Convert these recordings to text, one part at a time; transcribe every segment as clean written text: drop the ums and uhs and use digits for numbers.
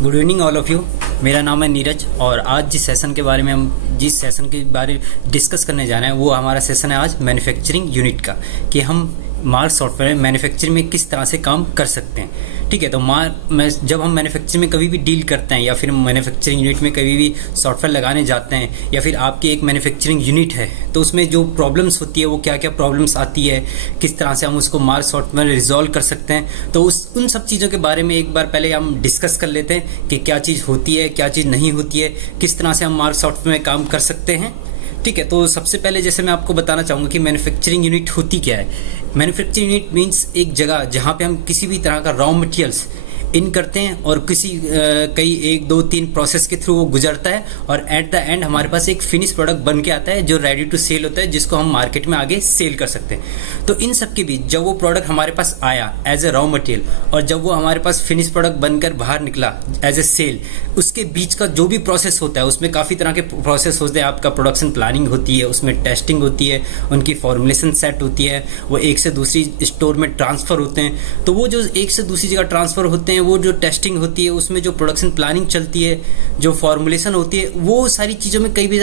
Good evening all of you. मेरा नाम है नीरज और आज जिस सेशन के बारे डिस्कस करने जा रहे हैं वो हमारा सेशन है आज मैन्युफैक्चरिंग यूनिट का, कि हम मार्क सॉफ्टवेयर में मैन्युफैक्चरिंग में किस तरह से काम कर सकते हैं। ठीक है, तो जब हम मैन्युफैक्चरिंग में कभी भी डील करते हैं या फिर मैन्युफैक्चरिंग यूनिट में कभी भी सॉफ्टवेयर लगाने जाते हैं या फिर आपकी एक मैन्युफैक्चरिंग यूनिट है तो उसमें जो प्रॉब्लम्स होती है वो क्या क्या प्रॉब्लम्स आती है, किस तरह से हम उसको मार्क सॉफ्टवेयर में रिजॉल्व कर सकते हैं। तो उन सब चीज़ों के बारे में एक बार पहले हम डिस्कस कर लेते हैं कि क्या चीज़ होती है, क्या चीज़ नहीं होती है, किस तरह से हम मार्क सॉफ्टवेयर में काम कर सकते हैं। ठीक है, तो सबसे पहले जैसे मैं आपको बताना चाहूँगा कि मैन्युफैक्चरिंग यूनिट होती क्या है। मैन्युफैक्चरिंग यूनिट मीन्स एक जगह जहाँ पे हम किसी भी तरह का रॉ मटेरियल्स इन करते हैं और कई 1 2 3 प्रोसेस के थ्रू वो गुजरता है और एट द एंड हमारे पास एक फिनिश प्रोडक्ट बन के आता है जो रेडी टू सेल होता है, जिसको हम मार्केट में आगे सेल कर सकते हैं। तो इन सब के बीच जब वो प्रोडक्ट हमारे पास आया एज ए रॉ मटेरियल और जब वो हमारे पास फिनिश प्रोडक्ट बनकर बाहर निकला एज ए सेल, उसके बीच का जो भी प्रोसेस होता है उसमें काफ़ी तरह के प्रोसेस होते हैं। आपका प्रोडक्शन प्लानिंग होती है, उसमें टेस्टिंग होती है, उनकी फॉर्मुलेशन सेट होती है, वो एक से दूसरी स्टोर में ट्रांसफ़र होते हैं। तो वो जो एक से दूसरी जगह ट्रांसफ़र होते हैं, वो जो टेस्टिंग होती है, उसमें जो प्रोडक्शन प्लानिंग चलती है, जो फॉर्मुलेशन होती है, वो सारी चीज़ों में कई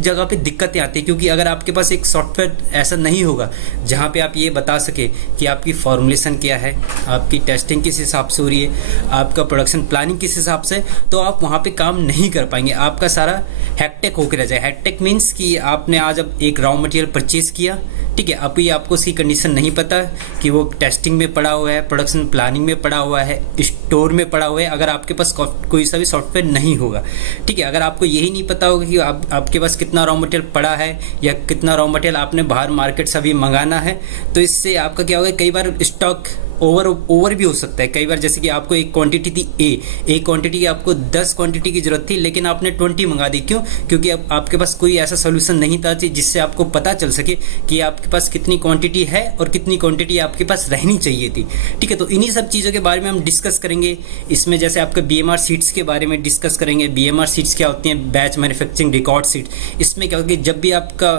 जगह पे दिक्कतें आती हैं। क्योंकि अगर आपके पास एक सॉफ्टवेयर ऐसा नहीं होगा जहाँ पे आप ये बता सके कि आपकी फॉर्मुलेशन क्या है, आपकी टेस्टिंग किस हिसाब से हो रही है, आपका प्रोडक्शन प्लानिंग किस हिसाब से, तो आप वहाँ पे काम नहीं कर पाएंगे। आपका सारा हैक्टेक होकर रह जाए। हैक्टेक मीन्स कि आपने आज अब एक रॉ मटेरियल परचेज़ किया, ठीक है, आपको उसकी कंडीशन नहीं पता कि वो टेस्टिंग में पड़ा हुआ है, प्रोडक्शन प्लानिंग में पड़ा हुआ है, स्टोर में पड़ा हुआ है, अगर आपके पास कोई सा भी सॉफ्टवेयर नहीं होगा। ठीक है, अगर आपको यही नहीं पता होगा कि आपके पास कितना रॉ मटेरियल पड़ा है या कितना रॉ मटेरियल आपने बाहर मार्केट से अभी मंगाना है, तो इससे आपका क्या होगा, कई बार स्टॉक ओवर भी हो सकता है। कई बार जैसे कि आपको एक क्वांटिटी थी एक क्वांटिटी की आपको 10 क्वांटिटी की ज़रूरत थी, लेकिन आपने 20 मंगा दी। क्यों? क्योंकि अब आपके पास कोई ऐसा सोल्यूशन नहीं था जिससे आपको पता चल सके कि आपके पास कितनी क्वांटिटी है और कितनी क्वांटिटी आपके पास रहनी चाहिए थी। ठीक है, तो इन्हीं सब चीज़ों के बारे में हम डिस्कस करेंगे इसमें। जैसे आपका BMR शीट्स के बारे में डिस्कस करेंगे। BMR शीट्स क्या होती हैं? Batch manufacturing record sheet. इसमें क्या होगा कि जब भी आपका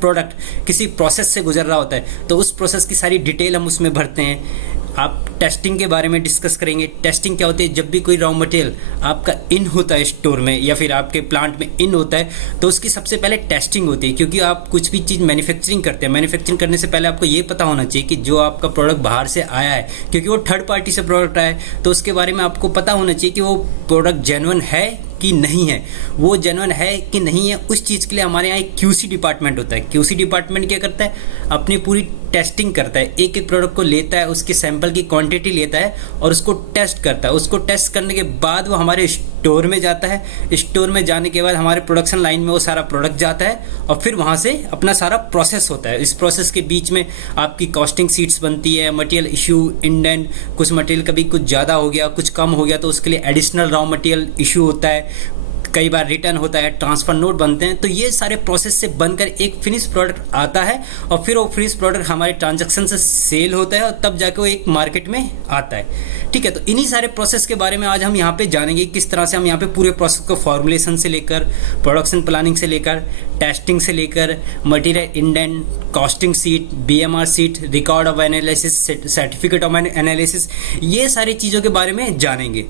प्रोडक्ट किसी प्रोसेस से गुजर रहा होता है तो उस प्रोसेस की सारी डिटेल हम उसमें भरते हैं। आप टेस्टिंग के बारे में डिस्कस करेंगे। टेस्टिंग क्या होती है? जब भी कोई रॉ मटेरियल आपका इन होता है स्टोर में या फिर आपके प्लांट में इन होता है तो उसकी सबसे पहले टेस्टिंग होती है। क्योंकि आप कुछ भी चीज़ मैन्युफैक्चरिंग करते हैं, मैन्युफैक्चरिंग करने से पहले आपको ये पता होना चाहिए कि जो आपका प्रोडक्ट बाहर से आया है, क्योंकि वो थर्ड पार्टी से प्रोडक्ट आया है, तो उसके बारे में आपको पता होना चाहिए कि वो प्रोडक्ट जेन्युइन है कि नहीं है। वो जेन्युइन है कि नहीं है, उस चीज़ के लिए हमारे यहाँ एक QC डिपार्टमेंट होता है। QC डिपार्टमेंट क्या करता है? अपनी पूरी टेस्टिंग करता है। एक एक प्रोडक्ट को लेता है, उसके सैंपल की क्वांटिटी लेता है और उसको टेस्ट करता है। उसको टेस्ट करने के बाद वो हमारे स्टोर में जाता है। स्टोर में जाने के बाद हमारे प्रोडक्शन लाइन में वो सारा प्रोडक्ट जाता है और फिर वहाँ से अपना सारा प्रोसेस होता है। इस प्रोसेस के बीच में आपकी कॉस्टिंग शीट्स बनती है, मटेरियल इशू, इंडेंट, कुछ मटेरियल कभी कुछ ज़्यादा हो गया, कुछ कम हो गया तो उसके लिए एडिशनल रॉ मटेरियल इशू होता है, कई बार रिटर्न होता है, ट्रांसफ़र नोट बनते हैं। तो ये सारे प्रोसेस से बनकर एक फिनिश प्रोडक्ट आता है और फिर वो फिनिश प्रोडक्ट हमारे ट्रांजैक्शन से सेल होता है और तब जाके वो एक मार्केट में आता है। ठीक है, तो इन्हीं सारे प्रोसेस के बारे में आज हम यहाँ पे जानेंगे किस तरह से हम यहाँ पे पूरे प्रोसेस को फॉर्मुलेशन से लेकर, प्रोडक्शन प्लानिंग से लेकर, टेस्टिंग से लेकर, material indent, costing seat, BMR seat, record of analysis, certificate of analysis, ये सारी चीज़ों के बारे में जानेंगे।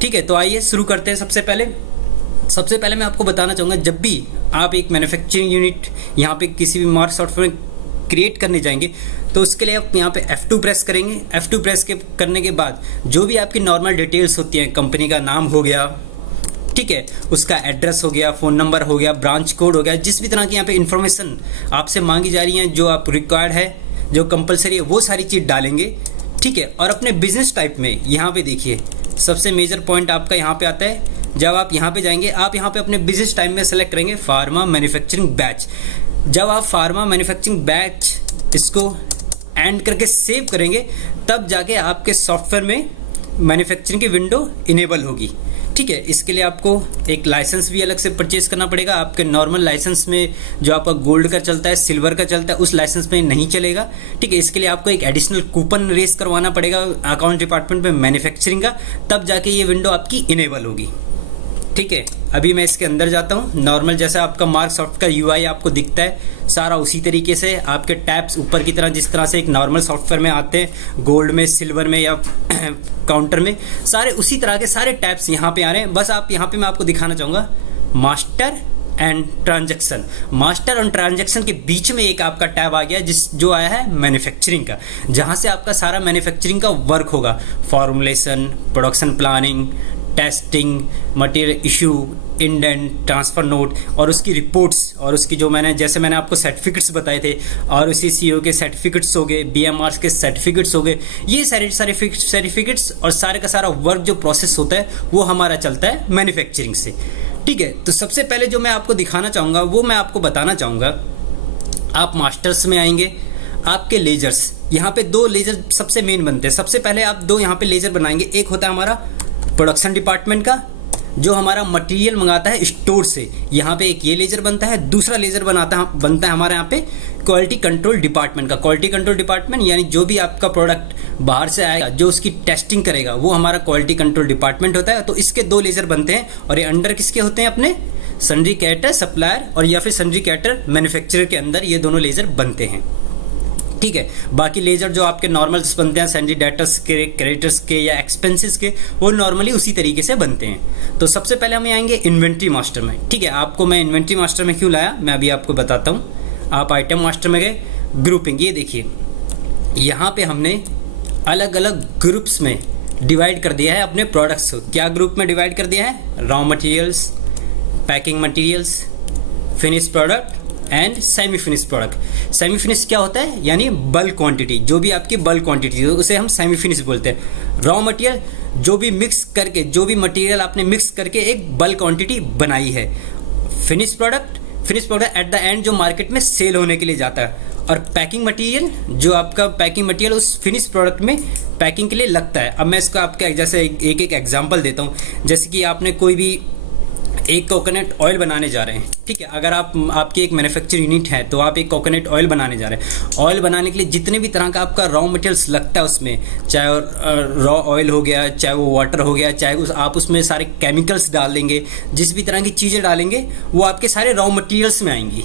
ठीक है, तो आइए शुरू करते हैं। सबसे पहले मैं आपको बताना चाहूँगा, जब भी आप एक मैन्युफैक्चरिंग यूनिट यहाँ पे किसी भी मार्क सॉफ्टवेयर क्रिएट करने जाएंगे तो उसके लिए आप यहाँ पे F2 प्रेस करेंगे। F2 प्रेस करने के बाद जो भी आपकी नॉर्मल डिटेल्स होती हैं, कंपनी का नाम हो गया, ठीक है, उसका एड्रेस हो गया, फ़ोन नंबर हो गया, ब्रांच कोड हो गया, जिस भी तरह की यहाँ पे इन्फॉर्मेशन आपसे मांगी जा रही है, जो आप रिक्वायर्ड है, जो कंपलसरी है, वो सारी चीज़ डालेंगे। ठीक है, और अपने बिजनेस टाइप में यहाँ पे देखिए सबसे मेजर पॉइंट आपका यहाँ पे आता है। जब आप यहाँ पे जाएंगे, आप यहाँ पे अपने बिजनेस टाइम में सेलेक्ट करेंगे फार्मा मैन्युफैक्चरिंग बैच। जब आप फार्मा मैन्युफैक्चरिंग बैच इसको एंड करके सेव करेंगे तब जाके आपके सॉफ्टवेयर में मैन्युफैक्चरिंग की विंडो इनेबल होगी। ठीक है, इसके लिए आपको एक लाइसेंस भी अलग से परचेज करना पड़ेगा। आपके नॉर्मल लाइसेंस में जो आपका गोल्ड का चलता है, सिल्वर का चलता है, उस लाइसेंस में नहीं चलेगा। ठीक है, इसके लिए आपको एक एडिशनल कूपन रेस करवाना पड़ेगा अकाउंट डिपार्टमेंट में मैन्युफैक्चरिंग का, तब जाके ये विंडो आपकी इनेबल होगी। ठीक है, अभी मैं इसके अंदर जाता हूँ। नॉर्मल जैसा आपका मार्कसॉफ्ट का यूआई आपको दिखता है सारा उसी तरीके से आपके टैब्स ऊपर की तरह जिस तरह से एक नॉर्मल सॉफ्टवेयर में आते हैं, गोल्ड में, सिल्वर में या काउंटर में, सारे उसी तरह के सारे टैब्स यहाँ पे आ रहे हैं। बस आप यहाँ पे मैं आपको दिखाना चाहूँगा मास्टर एंड ट्रांजैक्शन। मास्टर और ट्रांजैक्शन के बीच में एक आपका टैब आ गया जो आया है मैन्युफैक्चरिंग का, जहाँ से आपका सारा मैन्युफैक्चरिंग का वर्क होगा। Formulation, production planning, testing, material issue, indent, transfer note और उसकी रिपोर्ट्स और उसकी जो जैसे मैंने आपको सर्टिफिकेट्स बताए थे, और उसी सीईओ के सर्टिफिकेट्स हो गए, बीएमआर के सर्टिफिकेट्स हो गए, ये सारे सर्टिफिकेट्स और सारे का सारा वर्क जो प्रोसेस होता है वो हमारा चलता है मैन्युफैक्चरिंग से। ठीक है, तो सबसे पहले जो मैं आपको दिखाना चाहूँगा वो मैं आपको बताना चाहूँगा, आप मास्टर्स में आएंगे, आपके लेजर्स, यहाँ पे 2 लेजर सबसे मेन बनते हैं। सबसे पहले आप 2 यहाँ पे लेजर बनाएंगे। एक होता है हमारा प्रोडक्शन डिपार्टमेंट का, जो हमारा मटेरियल मंगाता है स्टोर से, यहाँ पे एक ये लेजर बनता है। दूसरा लेजर बनता है हमारे यहाँ पे क्वालिटी कंट्रोल डिपार्टमेंट का। क्वालिटी कंट्रोल डिपार्टमेंट यानी जो भी आपका प्रोडक्ट बाहर से आएगा, जो उसकी टेस्टिंग करेगा, वो हमारा क्वालिटी कंट्रोल डिपार्टमेंट होता है। तो इसके 2 लेजर बनते हैं और ये अंडर किसके होते हैं? अपने सन्ड्री कैरेक्टर सप्लायर और या फिर सन्ड्री कैरेक्टर मैन्युफैक्चरर के अंदर ये दोनों लेजर बनते हैं। ठीक है, बाकी लेजर जो आपके नॉर्मल्स बनते हैं सन्ड्री डेटर्स के, क्रेडिटर्स के या एक्सपेंसेस के, वो नॉर्मली उसी तरीके से बनते हैं। तो सबसे पहले हम आएंगे इन्वेंट्री मास्टर में। ठीक है, आपको मैं इन्वेंट्री मास्टर में क्यों लाया मैं अभी आपको बताता हूँ। आप आइटम मास्टर में गए, ग्रुपिंग, ये देखिए यहाँ पे हमने अलग अलग ग्रुप्स में डिवाइड कर दिया है अपने प्रोडक्ट्स को। क्या ग्रुप में डिवाइड कर दिया है? Raw materials, packing materials, finish product and semi finish product. Semi finish क्या होता है? यानी बल्क क्वांटिटी, जो भी आपकी बल्क क्वांटिटी है उसे हम सेमी फिनिश बोलते हैं। रॉ मटेरियल, जो भी मिक्स करके, जो भी मटेरियल आपने मिक्स करके एक बल्क क्वांटिटी बनाई है। Finish product at the end जो मार्केट में सेल होने के लिए जाता है। और पैकिंग मटेरियल, जो आपका पैकिंग मटेरियल उस फिनिश प्रोडक्ट में पैकिंग के लिए लगता है। अब मैं इसको आपके जैसे एक एग्जांपल देता हूँ। जैसे कि आपने कोई भी एक कोकोनट ऑयल बनाने जा रहे हैं। ठीक है, अगर आपकी एक मैन्युफैक्चर यूनिट है तो आप एक कोकोनट ऑयल बनाने जा रहे हैं। ऑयल बनाने के लिए जितने भी तरह का आपका रॉ मटेरियल्स लगता है उसमें, चाहे रॉ ऑयल हो गया, चाहे वो वाटर हो गया, चाहे आप उसमें सारे केमिकल्स डाल देंगे, जिस भी तरह की चीज़ें डालेंगे वो आपके सारे रॉ मटेरियल्स में आएंगी।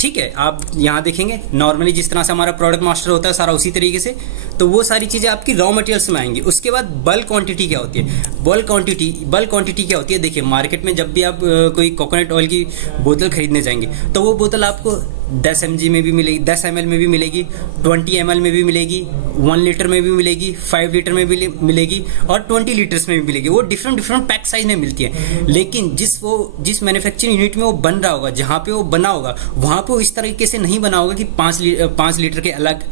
ठीक है, आप यहाँ देखेंगे नॉर्मली जिस तरह से हमारा प्रोडक्ट मास्टर होता है सारा उसी तरीके से, तो वो सारी चीज़ें आपकी रॉ मटेरियल्स में आएंगी। उसके बाद बल्क क्वांटिटी क्या होती है? बल्क क्वांटिटी क्या होती है? देखिए, मार्केट में जब भी आप कोई कोकोनट ऑयल की बोतल खरीदने जाएंगे तो वो बोतल आपको 10 mg में भी मिलेगी, 10 ml में भी मिलेगी, 20 ml में भी मिलेगी, 1 लीटर में भी मिलेगी, 5 लीटर में भी मिलेगी और 20 लीटर्स में भी मिलेगी। वो डिफरेंट पैक साइज में मिलती है। लेकिन जिस मैन्युफैक्चरिंग यूनिट में वो बन रहा होगा, जहाँ पे वो बना होगा, वहाँ पे वो इस तरीके से नहीं बना होगा कि 5 लीटर के अलग,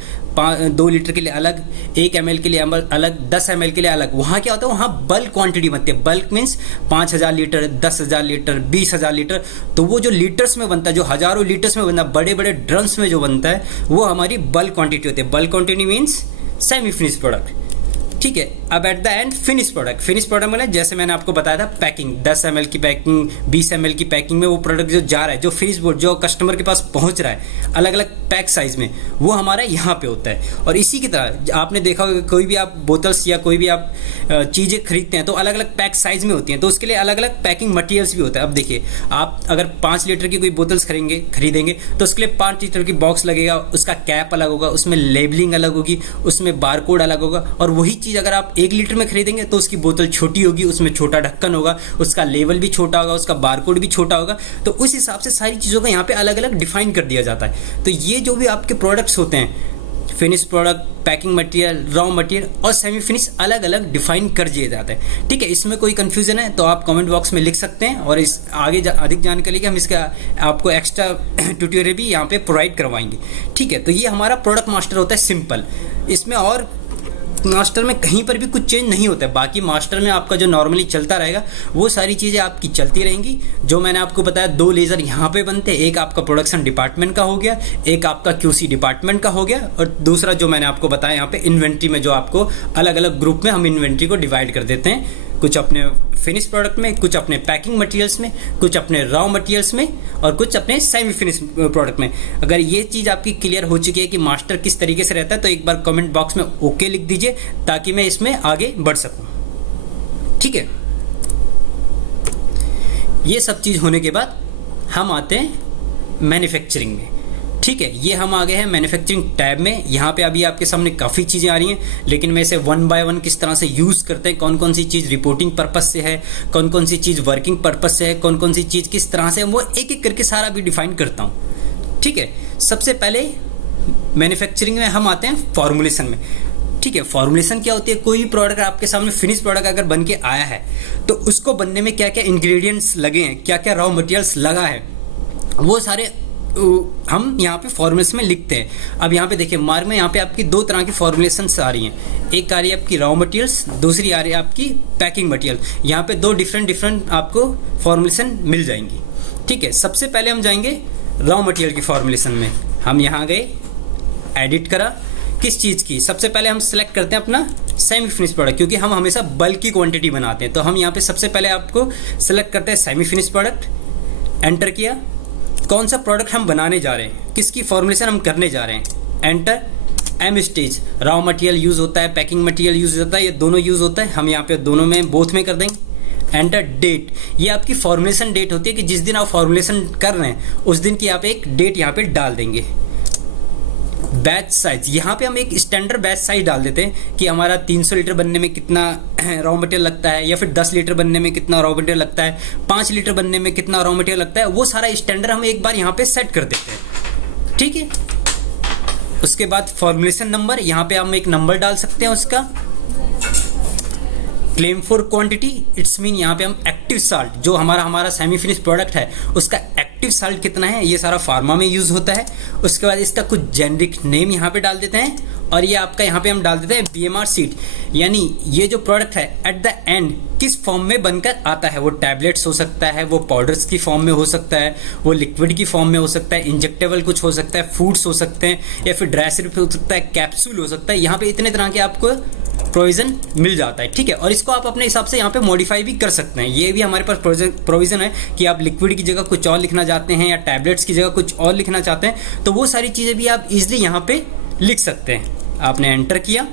2 लीटर के लिए अलग, 1 ml के लिए अलग, 10 ml के लिए अलग। वहाँ क्या होता है? वहाँ बल्क क्वांटिटी बनती है। Bulk means 5000 litre, 10,000 litre, 20,000 litre. तो वो जो लीटर्स में बनता है, जो हजारों लीटर्स में बनता है, बड़े बड़े ड्रम्स में जो बनता है, वो हमारी बल्क क्वांटिटी होती है। Bulk quantity means semi finish product. ठीक है, अब at the end finish product मतलब जैसे मैंने आपको बताया था, पैकिंग 10 ml की पैकिंग, 20 ml की पैकिंग में वो प्रोडक्ट जो जा रहा है, जो फिनिश बोर्ड जो कस्टमर के पास पहुंच रहा है अलग अलग पैक साइज में, वो हमारा यहाँ पे होता है। और इसी की तरह आपने देखा होगा कोई भी आप बोतल्स या कोई भी आप चीज़ें खरीदते हैं तो अलग अलग पैक साइज में होती हैं, तो उसके लिए अलग अलग पैकिंग मटेरियल्स भी होता है। अब देखिए, आप अगर 5 लीटर की कोई बोतल्स खरीदेंगे तो उसके लिए 5 लीटर की बॉक्स लगेगा, उसका कैप अलग होगा, उसमें लेबलिंग अलग होगी, उसमें बारकोड अलग होगा। और वही चीज़ अगर आप 1 लीटर में खरीदेंगे तो उसकी बोतल छोटी होगी, उसमें छोटा ढक्कन होगा, उसका लेवल भी छोटा होगा, उसका बारकोड भी छोटा होगा। तो उस हिसाब से सारी चीज़ों का यहाँ पे अलग अलग डिफाइन कर दिया जाता है। तो ये जो भी आपके प्रोडक्ट्स होते हैं, finish product, packing material, raw material और सेमी फिनिश, अलग अलग डिफाइन कर दिए जाते हैं। ठीक है, इसमें कोई कंफ्यूजन है तो आप कमेंट बॉक्स में लिख सकते हैं, और इस आगे अधिक जानकारी के हम इसका आपको एक्स्ट्रा ट्यूटोरियल भी यहाँ पे प्रोवाइड करवाएंगे। ठीक है, तो ये हमारा प्रोडक्ट मास्टर होता है सिंपल। इसमें और मास्टर में कहीं पर भी कुछ चेंज नहीं होता है। बाकी मास्टर में आपका जो नॉर्मली चलता रहेगा वो सारी चीज़ें आपकी चलती रहेंगी। जो मैंने आपको बताया, 2 लेज़र यहाँ पे बनते हैं, एक आपका प्रोडक्शन डिपार्टमेंट का हो गया, एक आपका QC डिपार्टमेंट का हो गया, और दूसरा जो मैंने आपको बताया यहाँ पे इन्वेंट्री में, जो आपको अलग अलग ग्रुप में हम इन्वेंट्री को डिवाइड कर देते हैं, कुछ अपने फिनिश प्रोडक्ट में, कुछ अपने पैकिंग मटेरियल्स में, कुछ अपने रॉ मटेरियल्स में और कुछ अपने सेमी फिनिश प्रोडक्ट में। अगर ये चीज़ आपकी क्लियर हो चुकी है कि मास्टर किस तरीके से रहता है, तो एक बार कमेंट बॉक्स में ओके लिख दीजिए ताकि मैं इसमें आगे बढ़ सकूं। ठीक है, ये सब चीज़ होने के बाद हम आते हैं मैन्युफैक्चरिंग में। ठीक है, ये हम आ गए हैं मैन्युफैक्चरिंग टैब में। यहाँ पे अभी आपके सामने काफ़ी चीज़ें आ रही हैं, लेकिन मैं इसे वन बाय वन किस तरह से यूज़ करते हैं, कौन कौन सी चीज़ रिपोर्टिंग पर्पस से है, कौन कौन सी चीज़ वर्किंग पर्पस से है, कौन कौन सी चीज़ किस तरह से, वो एक एक करके सारा भी डिफाइन करता हूँ। ठीक है, सबसे पहले मैन्युफैक्चरिंग में हम आते हैं फॉर्मुलेशन में। ठीक है, फॉर्मुलेशन क्या होती है? कोई भी प्रोडक्ट आपके सामने फिनिश प्रोडक्ट अगर बन के आया है तो उसको बनने में क्या क्या इंग्रेडिएंट्स लगे हैं, क्या क्या रॉ मटेरियल्स लगा है, वो सारे हम यहाँ पे फॉर्मुलेशन में लिखते हैं। अब यहाँ पे देखिए मार्क में यहाँ पे आपकी दो तरह की फॉर्मुलेशंस आ रही हैं। एक आ रही है आपकी रॉ मटेरियल्स, दूसरी आ रही है आपकी पैकिंग मटेरियल। यहाँ पे दो डिफरेंट आपको फॉर्मुलेशन मिल जाएंगी। ठीक है, सबसे पहले हम जाएंगे रॉ मटेरियल की फॉर्मुलेशन में। हम यहाँ गए, एडिट करा, किस चीज़ की? सबसे पहले हम सेलेक्ट करते हैं अपना सेमी फिनिश प्रोडक्ट, क्योंकि हम हमेशा बल्क की क्वांटिटी बनाते हैं। तो हम यहाँ पे सबसे पहले आपको सेलेक्ट करते हैं सेमी फिनिश प्रोडक्ट। एंटर किया, कौन सा प्रोडक्ट हम बनाने जा रहे हैं, किसकी फॉर्मुलेशन हम करने जा रहे हैं। Enter, M stage, raw material use होता है, पैकिंग मटेरियल यूज़ होता है, ये दोनों यूज़ होता है। हम यहाँ पे दोनों में बोथ में कर देंगे। एंटर, डेट, ये आपकी फॉर्मुलेशन डेट होती है कि जिस दिन आप फॉर्मुलेशन कर रहे हैं उस दिन की आप एक डेट यहाँ पे डाल देंगे। बैच साइज, यहाँ पे हम एक स्टैंडर्ड बैच साइज डाल देते हैं कि हमारा 300 लीटर बनने में कितना रॉ मटेरियल लगता है, या फिर 10 लीटर बनने में कितना रॉ मटेरियल लगता है, 5 लीटर बनने में कितना रॉ मटेरियल लगता है। वो सारा स्टैंडर्ड हम एक बार यहाँ पे सेट कर देते हैं। ठीक है, उसके बाद फॉर्मुलेशन नंबर, यहाँ पे हम एक नंबर डाल सकते हैं उसका। Claim for quantity, it's mean यहाँ पे हम एक्टिव साल्ट, जो हमारा सेमी फिनिश प्रोडक्ट है उसका एक्टिव साल्ट कितना है, ये सारा फार्मा में यूज़ होता है। उसके बाद इसका कुछ जेनरिक नेम यहाँ पे डाल देते हैं, और ये आपका यहाँ पे हम डाल देते हैं BMR शीट, यानी ये जो प्रोडक्ट है एट द एंड किस फॉर्म में बनकर आता है। वो टैबलेट्स हो सकता है, वो पाउडर्स की फॉर्म में हो सकता है, वो लिक्विड की फॉर्म में हो सकता है, इंजेक्टेबल कुछ हो सकता है, फूड्स हो सकते हैं, या फिर ड्राई सिरप हो सकता है, कैप्सूल हो सकता है। यहाँ पे इतने तरह के आपको प्रोविज़न मिल जाता है। ठीक है, और इसको आप अपने हिसाब से यहाँ पे मॉडिफाई भी कर सकते हैं। ये भी हमारे पास प्रोविज़न है कि आप लिक्विड की जगह कुछ और लिखना चाहते हैं या टैबलेट्स की जगह कुछ और लिखना चाहते हैं, तो वो सारी चीज़ें भी आप इजीली यहाँ पे लिख सकते हैं। आपने एंटर किया,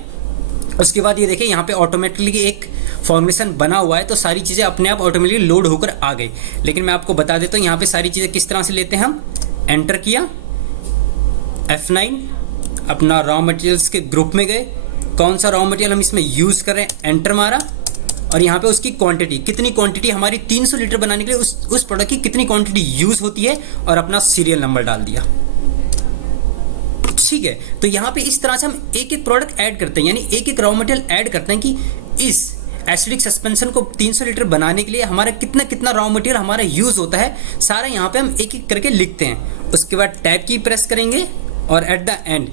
उसके बाद ये देखिए यहाँ पे ऑटोमेटिकली एक फॉर्मुलेशन बना हुआ है, तो सारी चीज़ें अपने आप ऑटोमेटिकली लोड होकर आ गई। लेकिन मैं आपको बता देता हूँ यहाँ पे सारी चीज़ें किस तरह से लेते हैं हम। एंटर किया, F9, अपना रॉ मटेरियल्स के ग्रुप में गए, कौन सा रॉ मटेरियल हम इसमें यूज़ कर रहे हैं, एंटर मारा, और यहाँ पे उसकी क्वांटिटी, कितनी क्वांटिटी हमारी 300 लीटर बनाने के लिए उस प्रोडक्ट की कितनी क्वांटिटी यूज़ होती है, और अपना सीरियल नंबर डाल दिया। ठीक है, तो यहाँ पे इस तरह से हम एक एक प्रोडक्ट ऐड करते हैं, यानी एक एक रॉ मटेरियल ऐड करते हैं कि इस एसिडिक सस्पेंशन को 300 लीटर बनाने के लिए हमारा कितना कितना रॉ मटेरियल हमारा यूज़ होता है, सारा यहाँ पे हम एक एक करके लिखते हैं। उसके बाद टैब की प्रेस करेंगे, और एट द एंड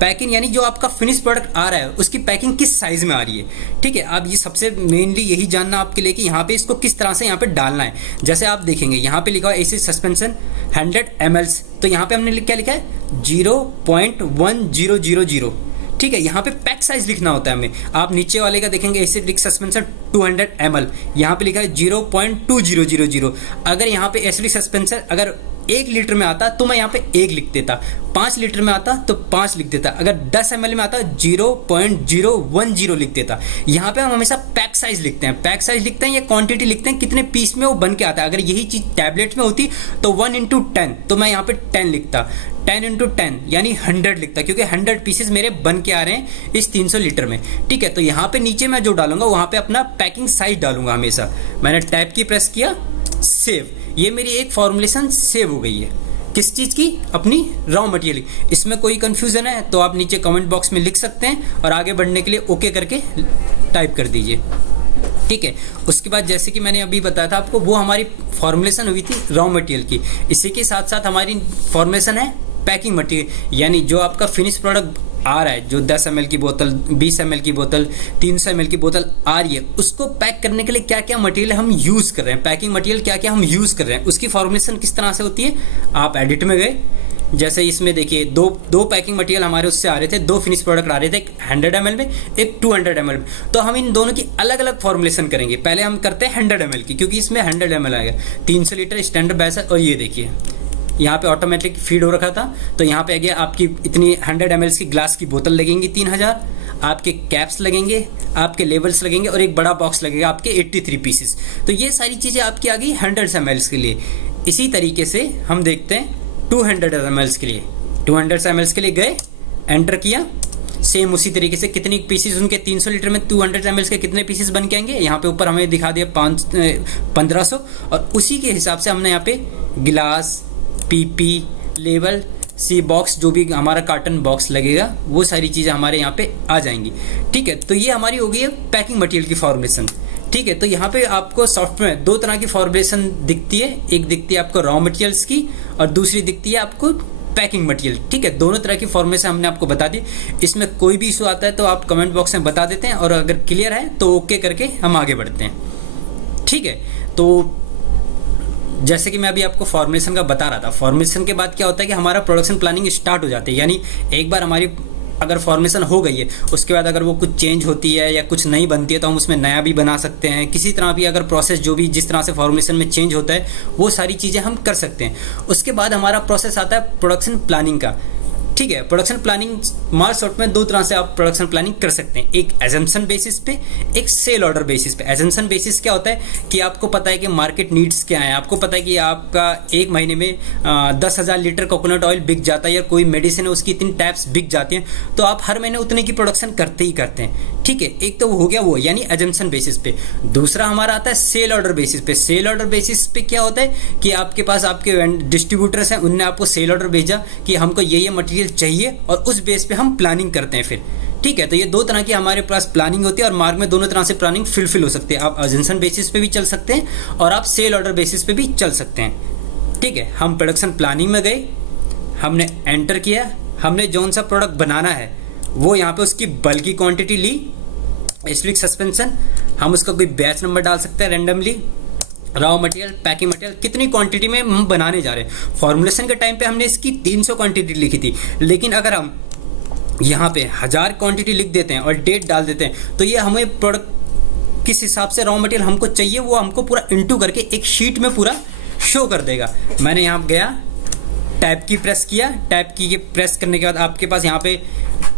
पैकिंग यानी जो आपका फिनिश प्रोडक्ट आ रहा है उसकी पैकिंग किस साइज़ में आ रही है। ठीक है, अब ये सबसे मेनली यही जानना आपके लिए कि यहाँ पे इसको किस तरह से यहाँ पे डालना है। जैसे आप देखेंगे यहाँ पे लिखा हुआ एसिड सस्पेंशन 100 ml, तो यहाँ पे हमने क्या लिखा है 0.1000। ठीक है, यहाँ पे पैक साइज लिखना होता है हमें। आप नीचे वाले का देखेंगे एसिडिक सस्पेंशन 200 ml, यहाँ पे लिखा है 0.2000। अगर यहाँ पे एसिडिक सस्पेंशन अगर 1 लीटर में आता तो मैं यहाँ पे 1 लिख देता, 5 लीटर में आता तो 5 लिख देता, अगर 10 ml में आता 0.010 लिख देता। यहाँ पे हम हमेशा पैक साइज लिखते हैं, या क्वांटिटी लिखते हैं कितने पीस में वो बन के आता है। अगर यही चीज़ टैबलेट में होती तो 1/10, तो मैं यहाँ पे 10 लिखता, 10/10 यानी 100 लिखता, क्योंकि 100 पीसेस मेरे बन के आ रहे हैं इस 300 लीटर में। ठीक है, तो यहाँ पे नीचे मैं जो डालूंगा वहाँ पे अपना पैकिंग साइज डालूंगा हमेशा। मैंने टैब की प्रेस किया, सेव, ये मेरी एक फॉर्मुलेशन सेव हो गई है। किस चीज़ की? अपनी रॉ मटेरियल। इसमें कोई कन्फ्यूज़न है तो आप नीचे कमेंट बॉक्स में लिख सकते हैं, और आगे बढ़ने के लिए ओके करके टाइप कर दीजिए। ठीक है, उसके बाद जैसे कि मैंने अभी बताया था आपको, वो हमारी फॉर्मुलेशन हुई थी रॉ मटेरियल की। इसी के साथ साथ हमारी फॉर्मुलेशन है पैकिंग मटेरियल, यानी जो आपका फिनिश प्रोडक्ट आ रहा है, जो 10 ml की बोतल, 20 ml की बोतल, 300 ml की बोतल आ रही है, उसको पैक करने के लिए क्या क्या मटेरियल हम यूज़ कर रहे हैं, पैकिंग मटेरियल क्या क्या हम यूज़ कर रहे हैं, उसकी फॉर्मुलेशन किस तरह से होती है। आप एडिट में गए, जैसे इसमें देखिए दो पैकिंग मटेरियल हमारे उससे आ रहे थे, 2 फिनिश प्रोडक्ट आ रहे थे, एक 100 ml में, एक 200 ml में। तो हम इन दोनों की अलग अलग फॉर्मुलेशन करेंगे। पहले हम करते हैं 100 ml की, क्योंकि इसमें 100 ml आएगा, 300 लीटर स्टैंडर्ड बैच है। और ये देखिए यहाँ पे ऑटोमेटिक फीड हो रखा था। तो यहाँ पे गया आपकी इतनी 100 ml की ग्लास की बोतल लगेंगी 3000, आपके कैप्स लगेंगे, आपके लेबल्स लगेंगे और एक बड़ा बॉक्स लगेगा आपके 83 पीसेस। तो ये सारी चीज़ें आपकी आ गई 100 ml के लिए। इसी तरीके से हम देखते हैं 200 ml के लिए। 200 ml के लिए गए, एंटर किया, सेम उसी तरीके से कितनी पीसेस उनके 300 लीटर में 200 ml के कितने पीसेस बन के आएंगे, यहाँ पे ऊपर हमें दिखा दिया 1500, और उसी के हिसाब से हमने यहाँ पे गिलास, पीपी, लेबल, सी बॉक्स, जो भी हमारा कार्टन बॉक्स लगेगा वो सारी चीज़ें हमारे यहाँ पे आ जाएंगी। ठीक है, तो ये हमारी हो गई है पैकिंग मटेरियल की फॉर्मुलेशन। ठीक है, तो यहाँ पे आपको सॉफ्टवेयर दो तरह की फॉर्मुलेशन दिखती है, एक दिखती है आपको रॉ मटेरियल्स की और दूसरी दिखती है आपको पैकिंग मटेरियल। ठीक है, दोनों तरह की फॉर्मुलेशन हमने आपको बता दी। इसमें कोई भी इशू आता है तो आप कमेंट बॉक्स में बता देते हैं, और अगर क्लियर है तो ओके करके हम आगे बढ़ते हैं। ठीक है, तो जैसे कि मैं अभी आपको फॉर्मुलेशन का बता रहा था, फॉर्मुलेशन के बाद क्या होता है कि हमारा प्रोडक्शन प्लानिंग स्टार्ट हो जाती है। यानी एक बार हमारी अगर फॉर्मुलेशन हो गई है, उसके बाद अगर वो कुछ चेंज होती है या कुछ नई बनती है तो हम उसमें नया भी बना सकते हैं। किसी तरह भी अगर प्रोसेस जो भी जिस तरह से फॉर्मुलेशन में चेंज होता है वो सारी चीज़ें हम कर सकते हैं। उसके बाद हमारा प्रोसेस आता है प्रोडक्शन प्लानिंग का। ठीक है, प्रोडक्शन प्लानिंग मार्च शॉर्ट में दो तरह से आप प्रोडक्शन प्लानिंग कर सकते हैं, एक एजम्पशन बेसिस पे, एक सेल ऑर्डर बेसिस पे। एजम्पशन बेसिस क्या होता है कि आपको पता है कि मार्केट नीड्स क्या है, आपको पता है कि आपका एक महीने में 10,000 लीटर कोकोनट ऑयल बिक जाता है या कोई मेडिसिन है उसकी इतनी टैप्स बिक जाती हैं, तो आप हर महीने उतने की प्रोडक्शन करते ही करते हैं। ठीक है, एक तो हो गया वो यानी एजम्पशन बेसिस पे। दूसरा हमारा आता है सेल ऑर्डर बेसिस पे। सेल ऑर्डर बेसिस पे क्या होता है कि आपके पास आपके डिस्ट्रीब्यूटर्स हैं, उनने आपको सेल ऑर्डर भेजा कि हमको ये मटेरियल चाहिए और उस बेस पे हम प्लानिंग करते हैं फिर। ठीक है, तो ये दो तरह की हमारे पास प्लानिंग होती है और मार्क में दोनों तरह से प्लानिंग फुलफिल हो सकती है। आप एजम्पशन बेसिस पे भी चल सकते हैं और आप सेल ऑर्डर बेसिस पे भी चल सकते हैं। ठीक है, हम प्रोडक्शन प्लानिंग में गए, हमने एंटर किया, हमने जौन सा प्रोडक्ट बनाना है वो यहाँ पे उसकी बल्क की क्वांटिटी ली, स्टिक सस्पेंशन, हम उसका कोई बैच नंबर डाल सकते हैं randomly, raw material, packing material, कितनी क्वांटिटी में हम बनाने जा रहे हैं। फॉर्मुलेशन के टाइम पे हमने इसकी 300 क्वांटिटी लिखी थी, लेकिन अगर हम यहाँ पे 1000 क्वांटिटी लिख देते हैं और डेट डाल देते हैं तो ये हमें प्रोडक्ट किस हिसाब से रॉ मटेरियल हमको चाहिए वो हमको पूरा इंटू करके एक शीट में पूरा शो कर देगा। मैंने यहाँ गया, टैब की प्रेस किया, टैब की प्रेस करने के बाद आपके पास यहाँ पे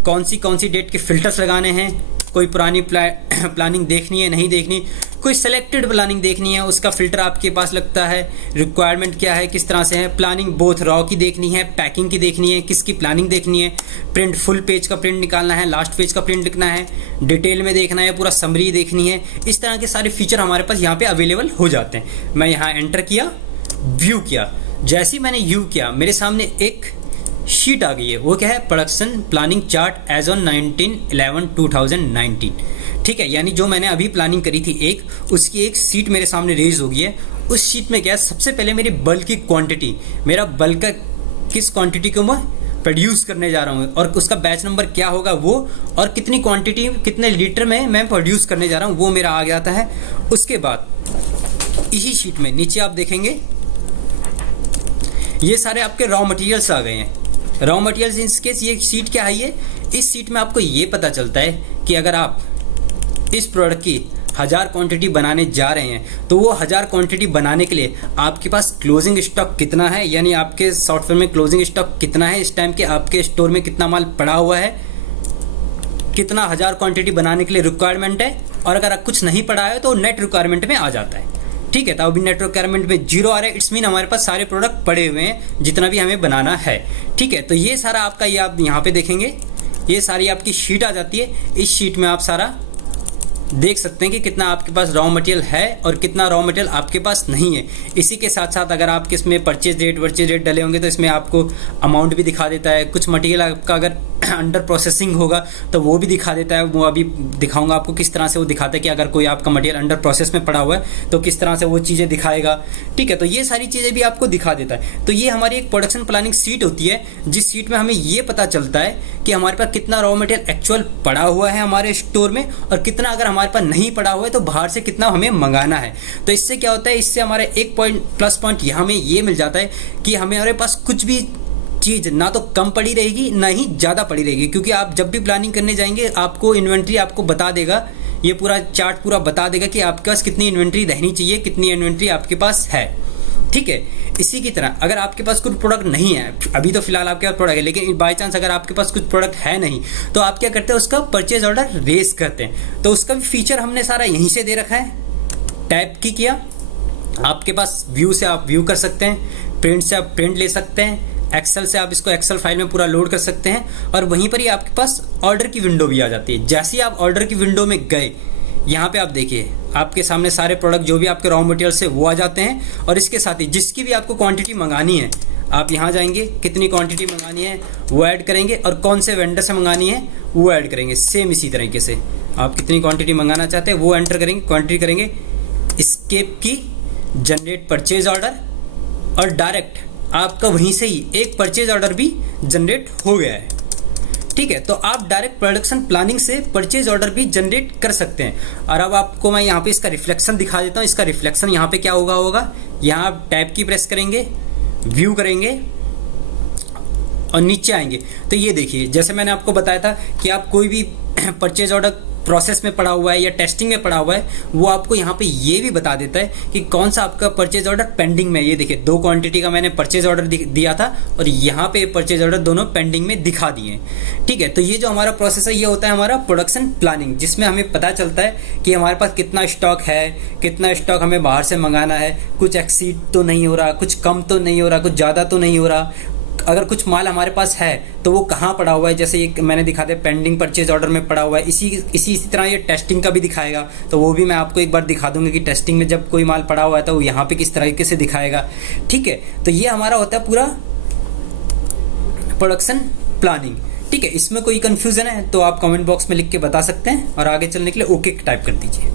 कौन सी डेट के फिल्टर्स लगाने हैं, कोई पुरानी प्लानिंग देखनी है नहीं देखनी, कोई सेलेक्टेड प्लानिंग देखनी है उसका फिल्टर आपके पास लगता है, रिक्वायरमेंट क्या है, किस तरह से है, प्लानिंग बोथ रॉ की देखनी है, पैकिंग की देखनी है, किसकी प्लानिंग देखनी है, प्रिंट फुल पेज का प्रिंट निकालना है, लास्ट पेज का प्रिंट लिखना है, डिटेल में देखना है, पूरा समरी देखनी है। इस तरह के सारे फीचर हमारे पास यहाँ पे अवेलेबल हो जाते हैं। मैं यहाँ एंटर किया, व्यू किया, जैसे ही मैंने व्यू किया मेरे सामने एक शीट आ गई है, वो क्या है, production planning chart as on 19/11/2019। ठीक है, यानी जो मैंने अभी प्लानिंग करी थी उसकी एक शीट मेरे सामने रेज हो गई है। उस शीट में क्या है, सबसे पहले मेरी बल्क की क्वांटिटी, मेरा बल्क का किस क्वांटिटी को मैं प्रोड्यूस करने जा रहा हूँ और उसका बैच नंबर क्या होगा वो, और कितनी क्वांटिटी कितने लीटर में मैं प्रोड्यूस करने जा रहा हूँ वो मेरा आ जाता है। उसके बाद इसी शीट में नीचे आप देखेंगे ये सारे आपके रॉ मटेरियल्स आ गए हैं। रॉ मटेरियल्स इन केस ये शीट क्या है, ये इस शीट में आपको ये पता चलता है कि अगर आप इस प्रोडक्ट की 1000 क्वांटिटी बनाने जा रहे हैं तो वो 1000 क्वांटिटी बनाने के लिए आपके पास क्लोजिंग स्टॉक कितना है, यानी आपके सॉफ्टवेयर में क्लोजिंग स्टॉक कितना है इस टाइम के, आपके स्टोर में कितना माल पड़ा हुआ है, कितना 1000 क्वांटिटी बनाने के लिए रिक्वायरमेंट है, और अगर कुछ नहीं पड़ा है तो नेट रिक्वायरमेंट में आ जाता है। ठीक है, तो अभी नेट रिक्वायरमेंट में 0 आ रहा है, इट्स मीन हमारे पास सारे प्रोडक्ट पड़े हुए हैं जितना भी हमें बनाना है। ठीक है, तो ये सारा आपका ये आप यहाँ पे देखेंगे ये सारी आपकी शीट आ जाती है। इस शीट में आप सारा देख सकते हैं कि कितना आपके पास रॉ मटेरियल है और कितना रॉ मटेरियल आपके पास नहीं है। इसी के साथ साथ अगर आप इसमें परचेज रेट डले होंगे तो इसमें आपको अमाउंट भी दिखा देता है। कुछ मटेरियल आपका अगर अंडर प्रोसेसिंग होगा तो वो भी दिखा देता है। वो अभी दिखाऊंगा आपको किस तरह से वो दिखाता है कि अगर कोई आपका मटेरियल अंडर प्रोसेस में पड़ा हुआ है तो किस तरह से वो चीज़ें दिखाएगा। ठीक है, तो ये सारी चीज़ें भी आपको दिखा देता है। तो ये हमारी एक प्रोडक्शन प्लानिंग सीट होती है जिस सीट में हमें ये पता चलता है कि हमारे पास कितना रॉ मटेरियल एक्चुअल पड़ा हुआ है हमारे स्टोर में और कितना अगर हमारे पास नहीं पड़ा हुआ है तो बाहर से कितना हमें मंगाना है। तो इससे क्या होता है, इससे हमारे एक प्लस पॉइंट हमें ये मिल जाता है कि हमारे पास कुछ भी चीज़ ना तो कम पड़ी रहेगी ना ही ज़्यादा पड़ी रहेगी, क्योंकि आप जब भी प्लानिंग करने जाएंगे आपको इन्वेंट्री आपको बता देगा, ये पूरा चार्ट पूरा बता देगा कि आपके पास कितनी इन्वेंट्री रहनी चाहिए, कितनी इन्वेंट्री आपके पास है। ठीक है, इसी की तरह अगर आपके पास कुछ प्रोडक्ट नहीं है, अभी तो फिलहाल आपके पास प्रोडक्ट है, लेकिन बाई चांस अगर आपके पास कुछ प्रोडक्ट है नहीं, तो आप क्या करते हैं, उसका परचेज ऑर्डर रेस करते हैं। तो उसका भी फीचर हमने सारा यहीं से दे रखा है। टैप की किया, आपके पास व्यू से आप व्यू कर सकते हैं, प्रिंट से आप प्रिंट ले सकते हैं, एक्सेल से आप इसको एक्सेल फाइल में पूरा लोड कर सकते हैं, और वहीं पर ही आपके पास ऑर्डर की विंडो भी आ जाती है। जैसे ही आप ऑर्डर की विंडो में गए, यहाँ पे आप देखिए आपके सामने सारे प्रोडक्ट जो भी आपके रॉ मटेरियल से वो आ जाते हैं, और इसके साथ ही जिसकी भी आपको क्वांटिटी मंगानी है, आप यहाँ जाएंगे, कितनी क्वांटिटी मंगानी है वो ऐड करेंगे, और कौन से वेंडर से मंगानी है वो ऐड करेंगे। सेम इसी तरीके से आप कितनी क्वांटिटी मंगाना चाहते हैं वो एंटर करेंगे, क्वांटिटी करेंगे, एस्केप की, जनरेट परचेज ऑर्डर, और डायरेक्ट आपका वहीं से ही एक परचेज ऑर्डर भी जनरेट हो गया है। ठीक है, तो आप डायरेक्ट प्रोडक्शन प्लानिंग से परचेज ऑर्डर भी जनरेट कर सकते हैं। और अब आपको मैं यहाँ पे इसका रिफ्लेक्शन दिखा देता हूँ। इसका रिफ्लेक्शन यहाँ पे क्या होगा, यहाँ आप टैब की प्रेस करेंगे, व्यू करेंगे और नीचे आएंगे, तो ये देखिए जैसे मैंने आपको बताया था कि आप कोई भी परचेज ऑर्डर प्रोसेस में पड़ा हुआ है या टेस्टिंग में पड़ा हुआ है, वो आपको यहाँ पे ये भी बता देता है कि कौन सा आपका परचेज ऑर्डर पेंडिंग में है। ये देखिए 2 क्वांटिटी का मैंने परचेज ऑर्डर दिया था, और यहाँ पे परचेज ऑर्डर दोनों पेंडिंग में दिखा दिए। ठीक है, तो ये जो हमारा प्रोसेस है, ये होता है हमारा प्रोडक्शन प्लानिंग, जिसमें हमें पता चलता है कि हमारे पास कितना स्टॉक है, कितना स्टॉक हमें बाहर से मंगाना है, कुछ एक्सीड तो नहीं हो रहा, कुछ कम तो नहीं हो रहा, कुछ ज़्यादा तो नहीं हो रहा। अगर कुछ माल हमारे पास है तो वो कहाँ पड़ा हुआ है, जैसे ये मैंने दिखा दिया पेंडिंग परचेज ऑर्डर में पड़ा हुआ है। इसी तरह ये टेस्टिंग का भी दिखाएगा, तो वो भी मैं आपको एक बार दिखा दूंगा कि टेस्टिंग में जब कोई माल पड़ा हुआ है तो वो यहाँ पे किस तरीके से दिखाएगा। ठीक है, तो ये हमारा होता है पूरा प्रोडक्शन प्लानिंग। ठीक है, इसमें कोई कंफ्यूजन है तो आप कमेंट बॉक्स में लिख के बता सकते हैं, और आगे चलने के लिए ओके टाइप कर दीजिए।